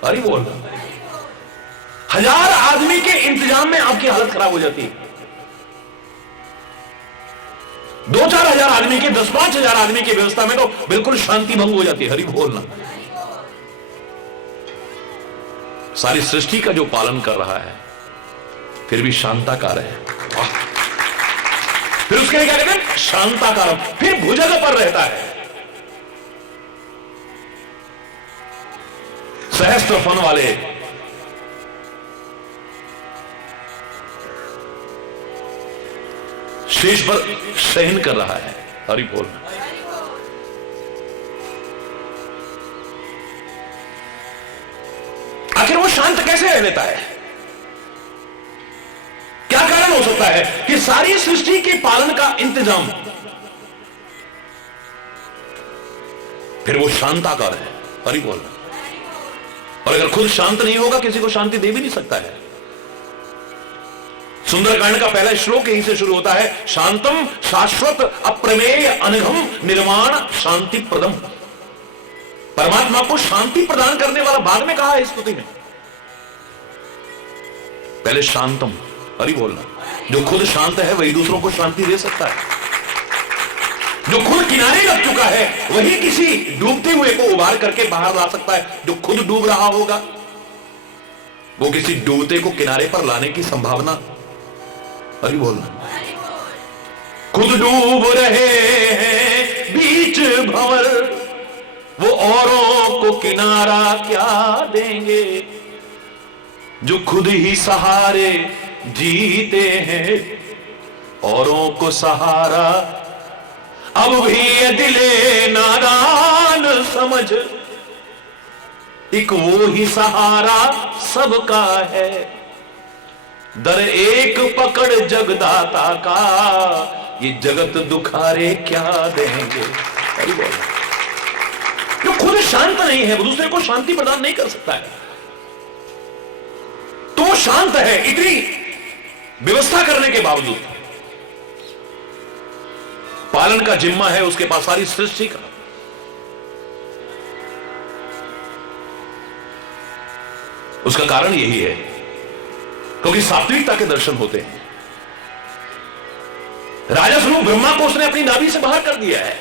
अरे बोल, 1000 आदमी के इंतजाम में आपकी हालत खराब हो जाती है। 2-4 हजार आदमी के, 10-5 हजार आदमी की व्यवस्था में तो बिल्कुल शांति भंग हो जाती है। हरि बोलना। सारी सृष्टि का जो पालन कर रहा है फिर भी शांताकार है। फिर उसके लिए क्या कहते हैं? शांताकार। फिर भुजग पर रहता है। सहस्त्र फन वाले शेष पर शयन कर रहा है। हरि बोल। आखिर वो शांत कैसे रह लेता है? क्या कारण हो सकता है कि सारी सृष्टि के पालन का इंतजाम फिर वो शांताकार है? हरि बोल। और अगर खुद शांत नहीं होगा, किसी को शांति दे भी नहीं सकता है। सुंदरकांड का पहला श्लोक यहीं से शुरू होता है, शांतम शाश्वत अप्रमेय अनघम निर्माण शांति प्रदम। परमात्मा को शांति प्रदान करने वाला बाद में कहा है स्तुति में। पहले शांतम। हरि बोलना। जो खुद शांत है वही दूसरों को शांति दे सकता है। जो खुद किनारे लग चुका है वही किसी डूबते हुए को उबार करके बाहर ला सकता है। जो खुद डूब रहा होगा वो किसी डूबते को किनारे पर लाने की संभावना। हरि बोलना। खुद डूब रहे हैं बीच भंवर, वो औरों को किनारा क्या देंगे। जो खुद ही सहारे जीते हैं औरों को सहारा, अब भी ये दिले नादान समझ, एक वो ही सहारा सबका है। दर एक पकड़ जगदाता का, ये जगत दुखारे क्या देंगे। अरे बोल। जो खुद शांत नहीं है वो दूसरे को शांति प्रदान नहीं कर सकता है। तो शांत है, इतनी व्यवस्था करने के बावजूद पालन का जिम्मा है उसके पास सारी सृष्टि का। उसका कारण यही है क्योंकि सात्विकता के दर्शन होते हैं। राजस रूप ब्रह्मा को उसने अपनी नाभि से बाहर कर दिया है।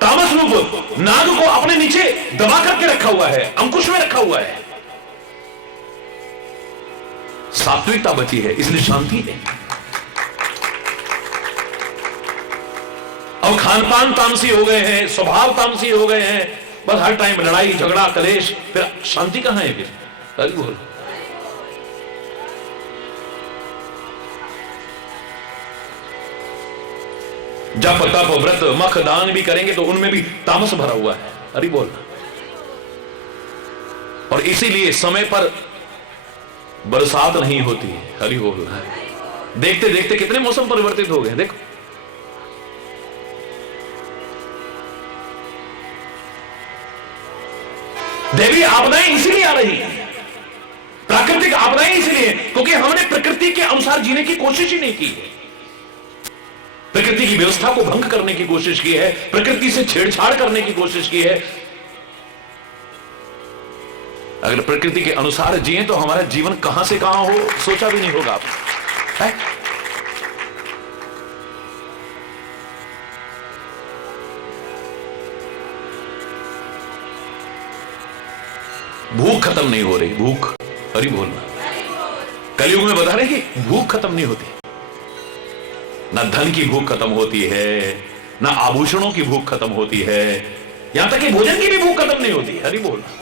तामस रूप नाग को अपने नीचे दबा करके रखा हुआ है, अंकुश में रखा हुआ है। सात्विकता बची है इसलिए शांति है। अब खानपान तामसी हो गए हैं, स्वभाव तामसी हो गए हैं, बस हर टाइम लड़ाई झगड़ा कलेश, फिर शांति कहां है? फिर अरे बोल। जब तप व्रत मख दान भी करेंगे तो उनमें भी तामस भरा हुआ है। अरे बोल। और इसीलिए समय पर बरसात नहीं होती है। हरि बोल। देखते देखते कितने मौसम परिवर्तित हो गए। देखो दैवीय आपदाएं इसीलिए आ रही हैं, प्राकृतिक आपदाएं इसलिए क्योंकि हमने प्रकृति के अनुसार जीने की कोशिश ही नहीं की है, प्रकृति की व्यवस्था को भंग करने की कोशिश की है, प्रकृति से छेड़छाड़ करने की कोशिश की है। अगर प्रकृति के अनुसार जिए तो हमारा जीवन कहां से कहां हो सोचा भी नहीं होगा आपने। भूख खत्म नहीं हो रही, भूख, हरि बोलना। कलयुग में बता रहे कि भूख खत्म नहीं होती, ना धन की भूख खत्म होती है, ना आभूषणों की भूख खत्म होती है, यहां तक कि भोजन की भी भूख खत्म नहीं होती। हरि बोलना।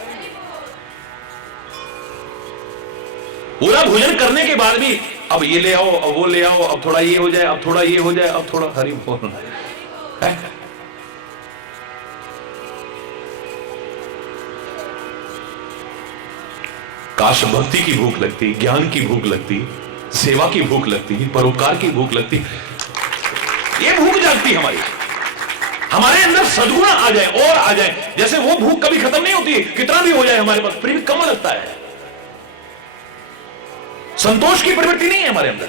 पूरा भोजन करने के बाद भी अब ये ले आओ, अब वो ले आओ, अब थोड़ा ये हो जाए, अब थोड़ा ये हो जाए, अब थोड़ा, हरि बोलना है। काश भक्ति की भूख लगती, ज्ञान की भूख लगती, सेवा की भूख लगती, परोपकार की भूख लगती, ये भूख जागती हमारी, हमारे अंदर सद्गुण आ जाए और आ जाए। जैसे वो भूख कभी खत्म नहीं होती, कितना भी हो जाए हमारे पास फिर भी कम लगता है, संतोष की प्रवृत्ति नहीं है हमारे अंदर।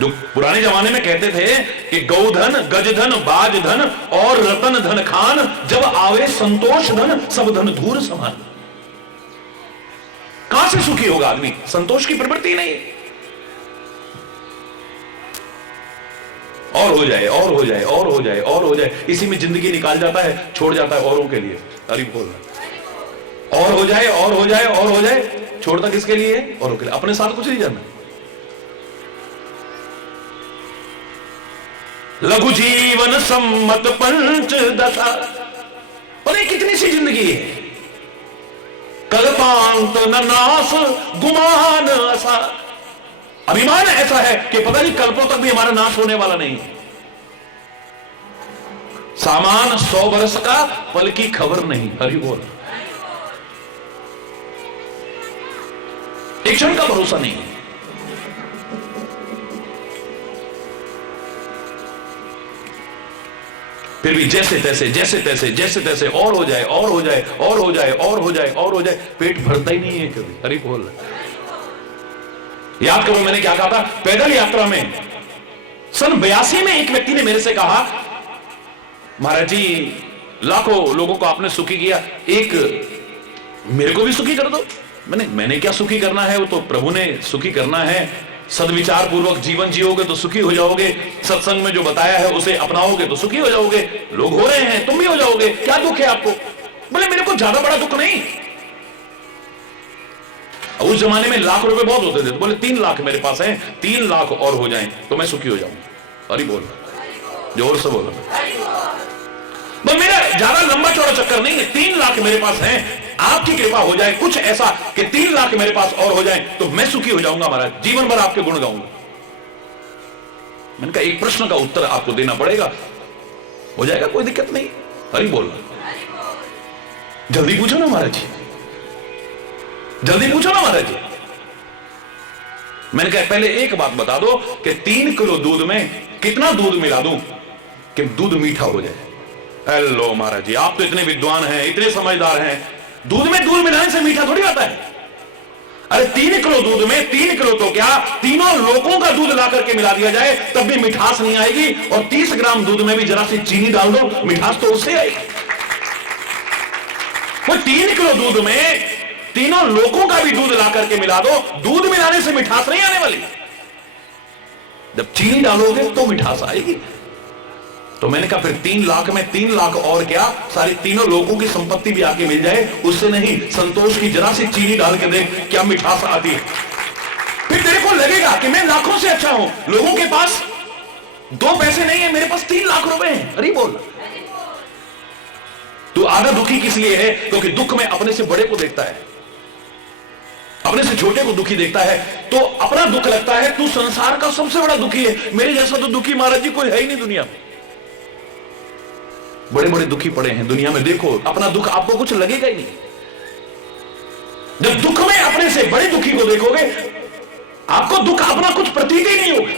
जो पुराने जमाने में कहते थे कि गौधन, गजधन, बाजधन और रतन धन खान, जब आवे संतोष धन सब धन धूर समान। कहां से सुखी होगा आदमी? संतोष की प्रवृत्ति नहीं। और हो जाए, और हो जाए, और हो जाए, और हो जाए, इसी में जिंदगी निकाल जाता है, छोड़ जाता है औरों के लिए। अरे बोलना, और हो जाए, और हो जाए, और हो जाए, छोड़ता किसके लिए? औरों के लिए, अपने साथ कुछ नहीं जानना। लघु जीवन सम्मत पंच दशा, अरे कितनी सी जिंदगी है, कल्पांत न नाश गुमान ऐसा, अभिमान ऐसा है कि पता नहीं कल्पों तक भी हमारा नाश होने वाला नहीं है। सामान 100 बरस का, पल की खबर नहीं। हरि बोल। एक क्षण का भरोसा नहीं है। फिर भी जैसे तैसे, जैसे तैसे, जैसे तैसे, और हो जाए, और हो जाए, और हो जाए, और हो जाए, और हो जाए, पेट भरता ही नहीं है कभी। हरि बोल। याद करो मैंने क्या कहा था पैदल यात्रा में, सन 82 में एक व्यक्ति ने मेरे से कहा, महाराज जी लाखों लोगों को आपने सुखी किया, एक मेरे को भी सुखी कर दो। मैंने क्या सुखी करना है, वो तो प्रभु ने सुखी करना है। सद्विचार पूर्वक जीवन जियोगे तो सुखी हो जाओगे, सत्संग में जो बताया है उसे अपनाओगे तो सुखी हो जाओगे। लोग हो रहे हैं, तुम भी हो जाओगे, क्या दुख है आपको? बोले मेरे को ज्यादा बड़ा दुख नहीं। उस जमाने में लाख रुपए बहुत होते थे, तो बोले 3 लाख मेरे पास है, 3 लाख और हो जाएं तो मैं सुखी हो जाऊंगा। अरे बोल, जोर से बोलो। तो मेरा ज्यादा लंबा चौड़ा चक्कर नहीं है, 3 लाख मेरे पास है, आपकी कृपा हो जाए कुछ ऐसा कि 3 लाख मेरे पास और हो जाए तो मैं सुखी हो जाऊंगा महाराज, जीवन भर आपके गुण गाऊंगा। मैंने कहा एक प्रश्न का उत्तर आपको देना पड़ेगा, हो जाएगा, कोई दिक्कत नहीं। हरि बोल, जल्दी पूछो ना महाराज जी, जल्दी पूछो ना महाराज जी। मैंने कहा पहले एक बात बता दो कि 3 किलो दूध में कितना दूध मिला दूं कि दूध मीठा हो जाए। हेलो महाराज जी, आप तो इतने विद्वान हैं, इतने समझदार हैं, दूध में दूध मिलाने से मीठा थोड़ी आता है। अरे 3 किलो दूध में 3 किलो तो क्या, तीनों लोगों का दूध ला करके मिला दिया जाए तब भी मिठास नहीं आएगी, और 30 ग्राम दूध में भी जरा सी चीनी डाल दो, मिठास तो उससे आएगी। वो 3 किलो दूध में तीनों लोगों का भी दूध ला करके मिला दो, दूध मिलाने से मिठास नहीं आने वाली, जब चीनी डालोगे तो मिठास आएगी। तो मैंने कहा फिर 3 लाख में 3 लाख और क्या, सारी तीनों लोगों की संपत्ति भी आके मिल जाए, उससे नहीं, संतोष की जरा सी चीनी डाल के देख क्या मिठास आती है। फिर तेरे को लगेगा कि मैं लाखों से अच्छा हूं, लोगों के पास 2 पैसे नहीं है, मेरे पास 3 लाख रुपए हैं। अरे बोल, तू आधा दुखी किस लिए है? क्योंकि दुख में अपने से बड़े को देखता है, अपने से छोटे को दुखी देखता है, तो अपना दुख लगता है तू संसार का सबसे बड़ा दुखी है। मेरे जैसा तो दुखी महाराज जी कोई है ही नहीं दुनिया में, बड़े बड़े दुखी पड़े हैं दुनिया में, देखो अपना दुख आपको कुछ लगेगा ही नहीं। जब दुख में अपने से बड़े दुखी को देखोगे, आपको दुख अपना कुछ प्रतीत ही नहीं होगा,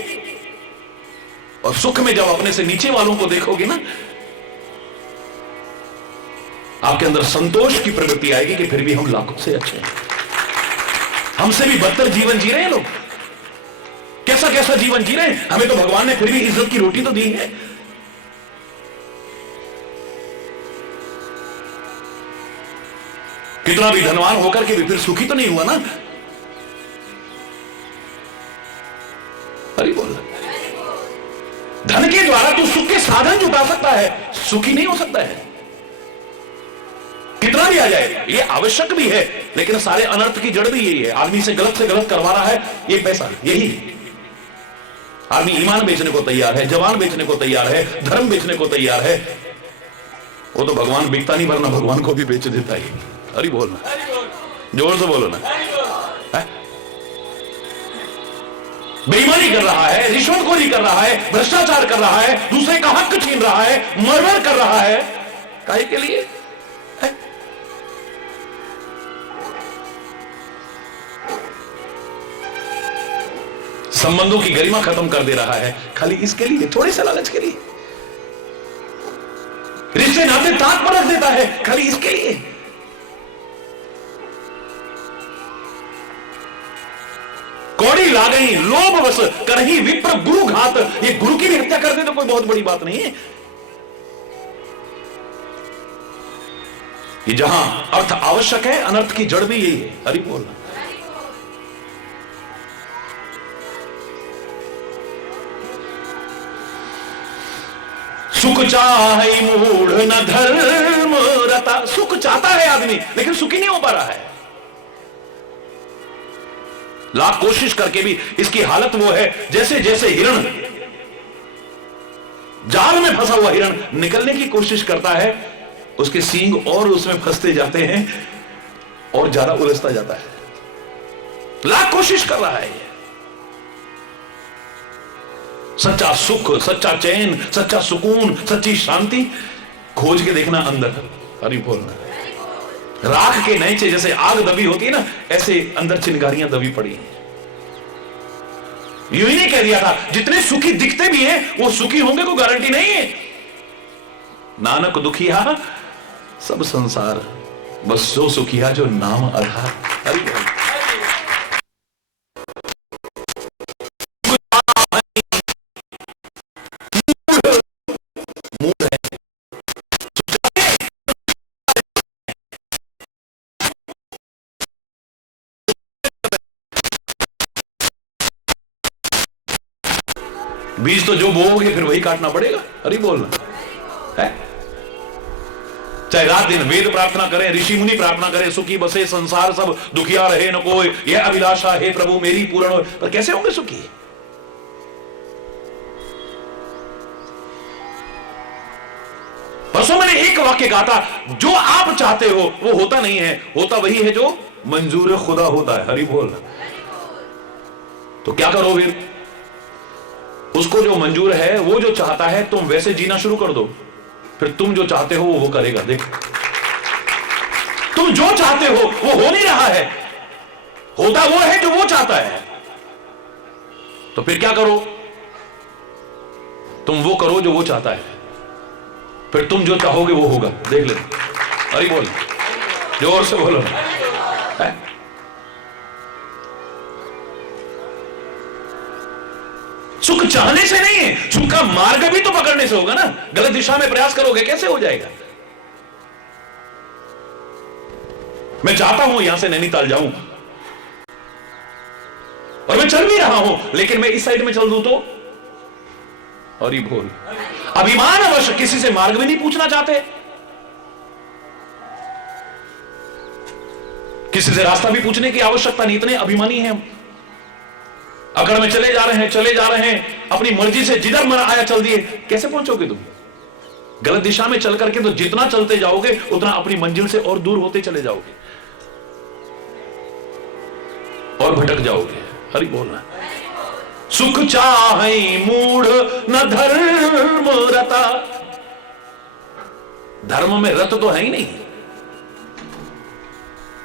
और सुख में जब अपने से नीचे वालों को देखोगे ना, आपके अंदर संतोष की प्रवृत्ति आएगी कि फिर भी हम लाखों से अच्छे हैं, हमसे भी बदतर जीवन जी रहे हैं लोग, कैसा कैसा जीवन जी रहे हैं, हमें तो भगवान ने फिर भी इज्जत की रोटी तो दी है। कितना भी धनवान होकर के भी फिर सुखी तो नहीं हुआ ना। अरे बोल, धन के द्वारा तू सुख के साधन जुटा सकता है, सुखी नहीं हो सकता है। कितना भी आ जाए, ये आवश्यक भी है, लेकिन सारे अनर्थ की जड़ भी यही है। आदमी से गलत करवा रहा है ये पैसा, यही आदमी ईमान बेचने को तैयार है, जवान बेचने को तैयार है, धर्म बेचने को तैयार है। वो तो भगवान बिकता नहीं, वरना भगवान को भी बेच देता है। अरे बोलना, जोर से बोलो ना। बेईमानी कर रहा है, रिश्वतखोरी कर रहा है, भ्रष्टाचार कर रहा है, दूसरे का हक छीन रहा है, मर्डर कर रहा है, काहे के लिए? संबंधों की गरिमा खत्म कर दे रहा है, खाली इसके लिए, थोड़े से लालच के लिए। रिश्ते नाते ताक पर रख देता है, खाली इसके लिए। कौड़ी ला गई लोभ वश करही विप्र गुरु घात। ये गुरु की भी हत्या कर दे तो कोई बहुत बड़ी बात नहीं है। ये जहां अर्थ आवश्यक है, अनर्थ की जड़ भी यही है। हरि बोल। सुख चाहे मूढ़ न धर्म रता। सुख चाहता है आदमी, लेकिन सुखी नहीं हो पा रहा है। लाख कोशिश करके भी इसकी हालत वो है जैसे जैसे हिरण, जाल में फंसा हुआ हिरण निकलने की कोशिश करता है, उसके सींग और उसमें फंसते जाते हैं और ज्यादा उलझता जाता है। लाख कोशिश कर रहा है। सच्चा सुख, सच्चा चैन, सच्चा सुकून, सच्ची शांति खोज के देखना अंदर। हरि बोलना। राख के नीचे जैसे आग दबी होती है ना, ऐसे अंदर चिंगारियां दबी पड़ी हैं। यूं ही नहीं कह दिया था जितने सुखी दिखते भी हैं वो सुखी होंगे कोई गारंटी नहीं है। नानक दुखिया सब संसार, बस जो सुखिया जो नाम आधार। हरि बोल। बीज तो जो बोओगे फिर वही काटना पड़ेगा। अरे बोलना है। चाहे रात दिन वेद प्रार्थना करें, ऋषि मुनि प्रार्थना करें, सुखी बसे संसार सब, दुखिया रहे न कोई, यह अभिलाषा है प्रभु मेरी पूर्ण हो। पर कैसे होंगे सुखी? परसों मैंने एक वाक्य कहा था, जो आप चाहते हो वो होता नहीं है, होता वही है जो मंजूर खुदा होता है। हरि बोल। तो क्या करो फिर? उसको जो मंजूर है, वो जो चाहता है, तुम वैसे जीना शुरू कर दो, फिर तुम जो चाहते हो वो करेगा। देखो, तुम जो चाहते हो वो हो नहीं रहा है, होता वो है जो वो चाहता है। तो फिर क्या करो? तुम वो करो जो वो चाहता है, फिर तुम जो चाहोगे वो होगा। देख ले। अरे बोल, जोर से बोलो। सुख चाहने से नहीं है, सुख का मार्ग भी तो पकड़ने से होगा ना। गलत दिशा में प्रयास करोगे कैसे हो जाएगा? मैं चाहता हूं यहां से नैनीताल जाऊं और मैं चल भी रहा हूं, लेकिन मैं इस साइड में चल दूं तो? और ये भूल, अभिमान अवश्य किसी से मार्ग भी नहीं पूछना चाहते, किसी से रास्ता भी पूछने की आवश्यकता नहीं, इतने अभिमानी हैं हम। अकड़ में चले जा रहे हैं, अपनी मर्जी से जिधर मन आया चल दिए। कैसे पहुंचोगे तुम? गलत दिशा में चल करके तो जितना चलते जाओगे उतना अपनी मंजिल से और दूर होते चले जाओगे और भटक जाओगे। हरि बोलना। सुख चाहे मूढ़ न धर्म रता। धर्म में रत तो है ही नहीं।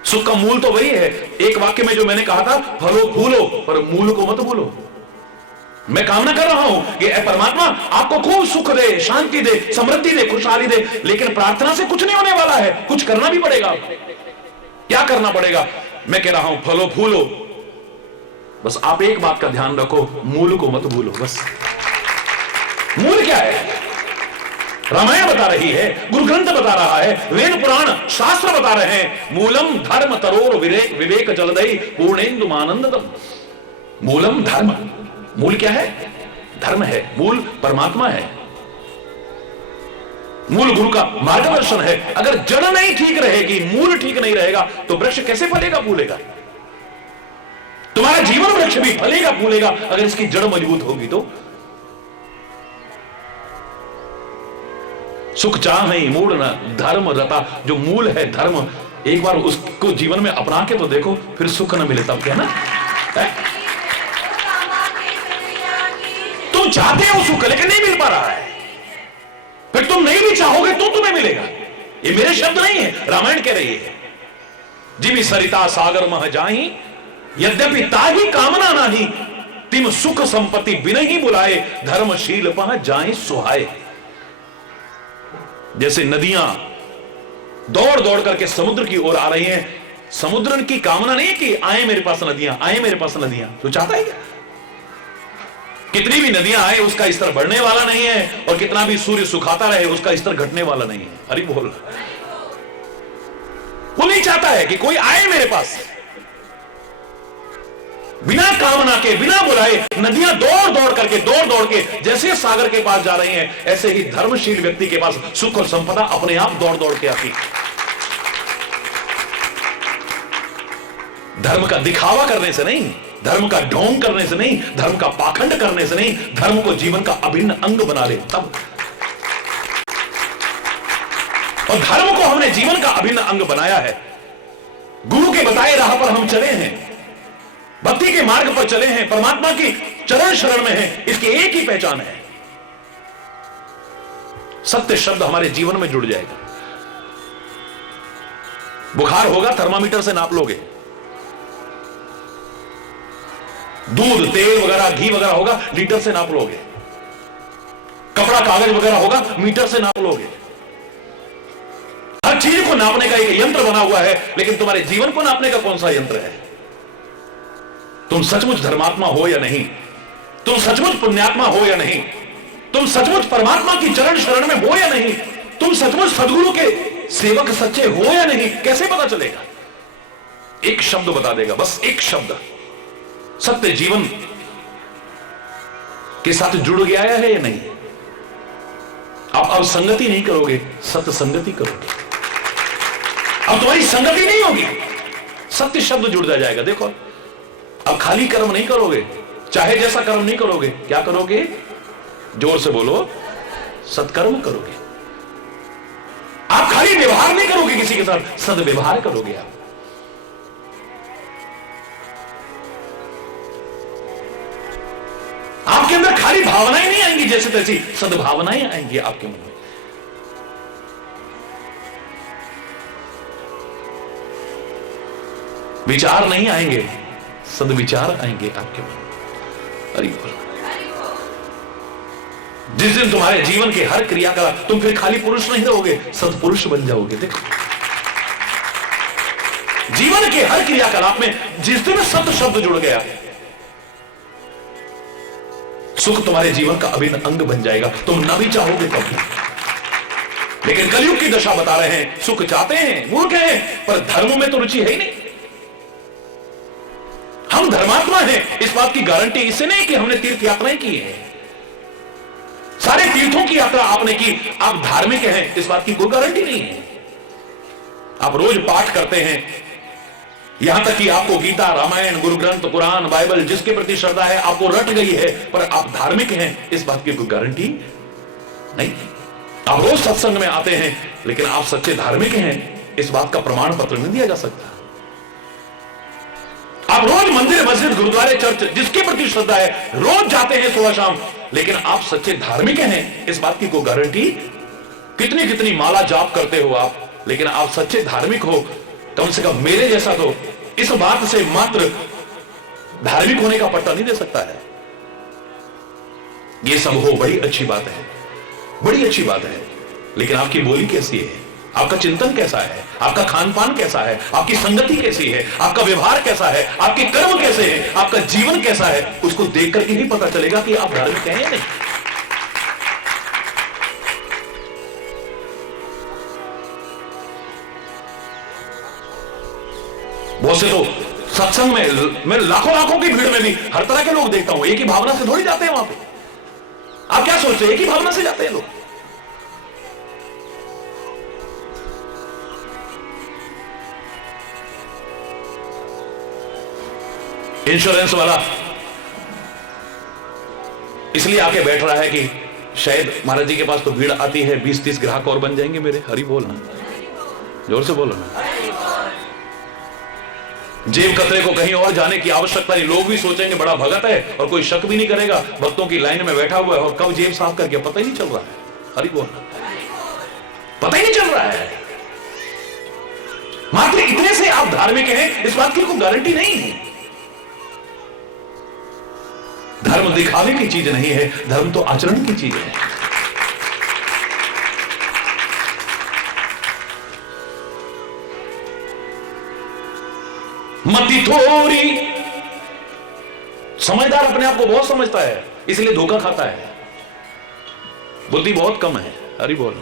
सुख का मूल तो वही है। एक वाक्य में जो मैंने कहा था, फलो फूलो पर मूल को मत भूलो। मैं कामना कर रहा हूं कि ऐ परमात्मा आपको खूब सुख दे, शांति दे, समृद्धि दे, खुशहाली दे, लेकिन प्रार्थना से कुछ नहीं होने वाला है, कुछ करना भी पड़ेगा। क्या करना पड़ेगा? मैं कह रहा हूं फलो फूलो, बस आप एक बात का ध्यान रखो, मूल को मत भूलो। बस मूल क्या है? रामायण बता रही है, गुरु ग्रंथ बता रहा है, वेद पुराण शास्त्र बता रहे हैं, मूलम धर्म तरोर विवेक जलदई पूर्णेन्दु मानंदम। मूलम धर्म, मूल क्या है? धर्म है, मूल परमात्मा है, मूल गुरु का मार्गदर्शन है। अगर जड़ नहीं ठीक रहेगी, मूल ठीक नहीं रहेगा, तो वृक्ष कैसे फलेगा फूलेगा? तुम्हारा जीवन वृक्ष भी फलेगा फूलेगा अगर इसकी जड़ मजबूत होगी तो। सुख चाहे मूड न धर्म रता, जो मूल है धर्म, एक बार उसको जीवन में अपना के तो देखो, फिर सुख न मिले तब क्या ना है? तुम चाहते हो सुख लेकिन नहीं मिल पा रहा है, फिर तुम नहीं भी चाहोगे तो तुम्हें मिलेगा। ये मेरे शब्द नहीं है, रामायण कह रही है। जिमी सरिता सागर मह जाही, यद्यपि ताही कामना नाही, तिम सुख संपत्ति बिन ही बुलाए, धर्मशील पह जाए सुहाए। जैसे नदियां दौड़ दौड़ करके समुद्र की ओर आ रही हैं, समुद्र की कामना नहीं कि आए मेरे पास नदियां, आए मेरे पास नदियां, तो चाहता है क्या? कितनी भी नदियां आए उसका स्तर बढ़ने वाला नहीं है, और कितना भी सूर्य सुखाता रहे उसका स्तर घटने वाला नहीं है। हरि बोल। वो नहीं चाहता है कि कोई आए मेरे पास, बिना कामना के, बिना बुलाए नदियां दौड़ दौड़ के जैसे सागर के पास जा रही हैं, ऐसे ही धर्मशील व्यक्ति के पास सुख और संपदा अपने आप दौड़ दौड़ के आती। धर्म का दिखावा करने से नहीं, धर्म का ढोंग करने से नहीं, धर्म का पाखंड करने से नहीं, धर्म को जीवन का अभिन्न अंग बना ले तब। और धर्म को हमने जीवन का अभिन्न अंग बनाया है। गुरु के बताए राह पर हम चले हैं, भक्ति के मार्ग पर चले हैं, परमात्मा की चरण शरण में हैं, इसकी एक ही पहचान है, सत्य शब्द हमारे जीवन में जुड़ जाएगा। बुखार होगा थर्मामीटर से नाप लोगे, दूध तेल वगैरह घी वगैरह होगा लीटर से नाप लोगे, कपड़ा कागज वगैरह होगा मीटर से नाप लोगे। हर चीज को नापने का एक यंत्र बना हुआ है, लेकिन तुम्हारे जीवन को नापने का कौन सा यंत्र है? तुम सचमुच धर्मात्मा हो या नहीं, तुम सचमुच पुण्यात्मा हो या नहीं, तुम सचमुच परमात्मा की चरण शरण में हो या नहीं, तुम सचमुच सदगुरु के सेवक सच्चे हो या नहीं, कैसे पता चलेगा? एक शब्द बता देगा, बस एक शब्द। सत्य जीवन के साथ जुड़ गया है या नहीं? आप अब संगति नहीं करोगे, सत्य संगति करोगे। अब तुम्हारी संगति नहीं होगी, सत्य शब्द जुड़ जाएगा। देखो, अब खाली कर्म नहीं करोगे, चाहे जैसा कर्म नहीं करोगे, क्या करोगे? जोर से बोलो, सत्कर्म करोगे। आप खाली व्यवहार नहीं करोगे किसी के साथ, सद्व्यवहार करोगे। आपके अंदर खाली भावनाएं नहीं आएंगी जैसे तैसी, सद्भावनाएं आएंगी आपके मन में। विचार नहीं आएंगे, सद्विचार आएंगे आपके मन में। हरि बोल। जिस दिन तुम्हारे जीवन के हर क्रियाकलाप, तुम फिर खाली पुरुष नहीं रहोगे, सत्पुरुष बन जाओगे। देखो, जीवन के हर क्रियाकलाप में जिस दिन सत्य शब्द जुड़ गया, सुख तुम्हारे जीवन का अभिन्न अंग बन जाएगा, तुम न भी चाहोगे तब भी। लेकिन कलयुग की दशा बता रहे हैं, सुख चाहते हैं, मूर्ख हैं, पर धर्म में तो रुचि है ही नहीं। हम धर्मात्मा हैं, इस बात की गारंटी इससे नहीं कि हमने तीर्थ यात्राएं की है, सारे तीर्थों की यात्रा आपने की, आप धार्मिक हैं, इस बात की कोई गारंटी नहीं है। आप रोज पाठ करते हैं, यहां तक कि आपको गीता, रामायण, गुरु ग्रंथ, कुरान, बाइबल जिसके प्रति श्रद्धा है आपको रट गई है, पर आप धार्मिक हैं, इस बात की कोई गारंटी नहीं। आप रोज सत्संग में आते हैं, लेकिन आप सच्चे धार्मिक हैं, इस बात का प्रमाण पत्र नहीं दिया जा सकता। आप रोज मंदिर, मस्जिद, गुरुद्वारे, चर्च जिसके प्रति श्रद्धा है रोज जाते हैं सुबह शाम, लेकिन आप सच्चे धार्मिक हैं, इस बात की कोई गारंटी। कितनी कितनी माला जाप करते हो आप, लेकिन आप सच्चे धार्मिक हो, कम से कम मेरे जैसा तो इस बात से मात्र धार्मिक होने का पट्टा नहीं दे सकता है। ये सब हो, बड़ी अच्छी बात है, बड़ी अच्छी बात है, लेकिन आपकी बोली कैसी है, आपका चिंतन कैसा है, आपका खान पान कैसा है, आपकी संगति कैसी है, आपका व्यवहार कैसा है, आपके कर्म कैसे हैं, आपका जीवन कैसा है, उसको देख करके ही पता चलेगा कि आप धार्मिक हैं या नहीं। बहुत से तो सत्संग में मैं लाखों लाखों की भीड़ में भी हर तरह के लोग देखता हूं, एक ही भावना से थोड़ी जाते हैं वहां पे। आप क्या सोचते हैं, एक ही भावना से जाते हैं लोग? इंश्योरेंस वाला इसलिए आके बैठ रहा है कि शायद महाराज जी के पास तो भीड़ आती है, 20-30 ग्राहक और बन जाएंगे मेरे। हरि बोलना, जोर से बोलो ना। जेब कतरे को कहीं और जाने की आवश्यकता नहीं। लोग भी सोचेंगे बड़ा भगत है और कोई शक भी नहीं करेगा, भक्तों की लाइन में बैठा हुआ है और कब जेब साफ करके पता ही नहीं चल रहा है। हरि बोल, पता ही नहीं चल रहा है। मात्र इतने से आप धार्मिक हैं इस बात की कोई गारंटी नहीं है। धर्म दिखावे की चीज नहीं है, धर्म तो आचरण की चीज है। मति थोड़ी, समझदार अपने आप को बहुत समझता है, इसलिए धोखा खाता है। बुद्धि बहुत कम है। हरि बोल।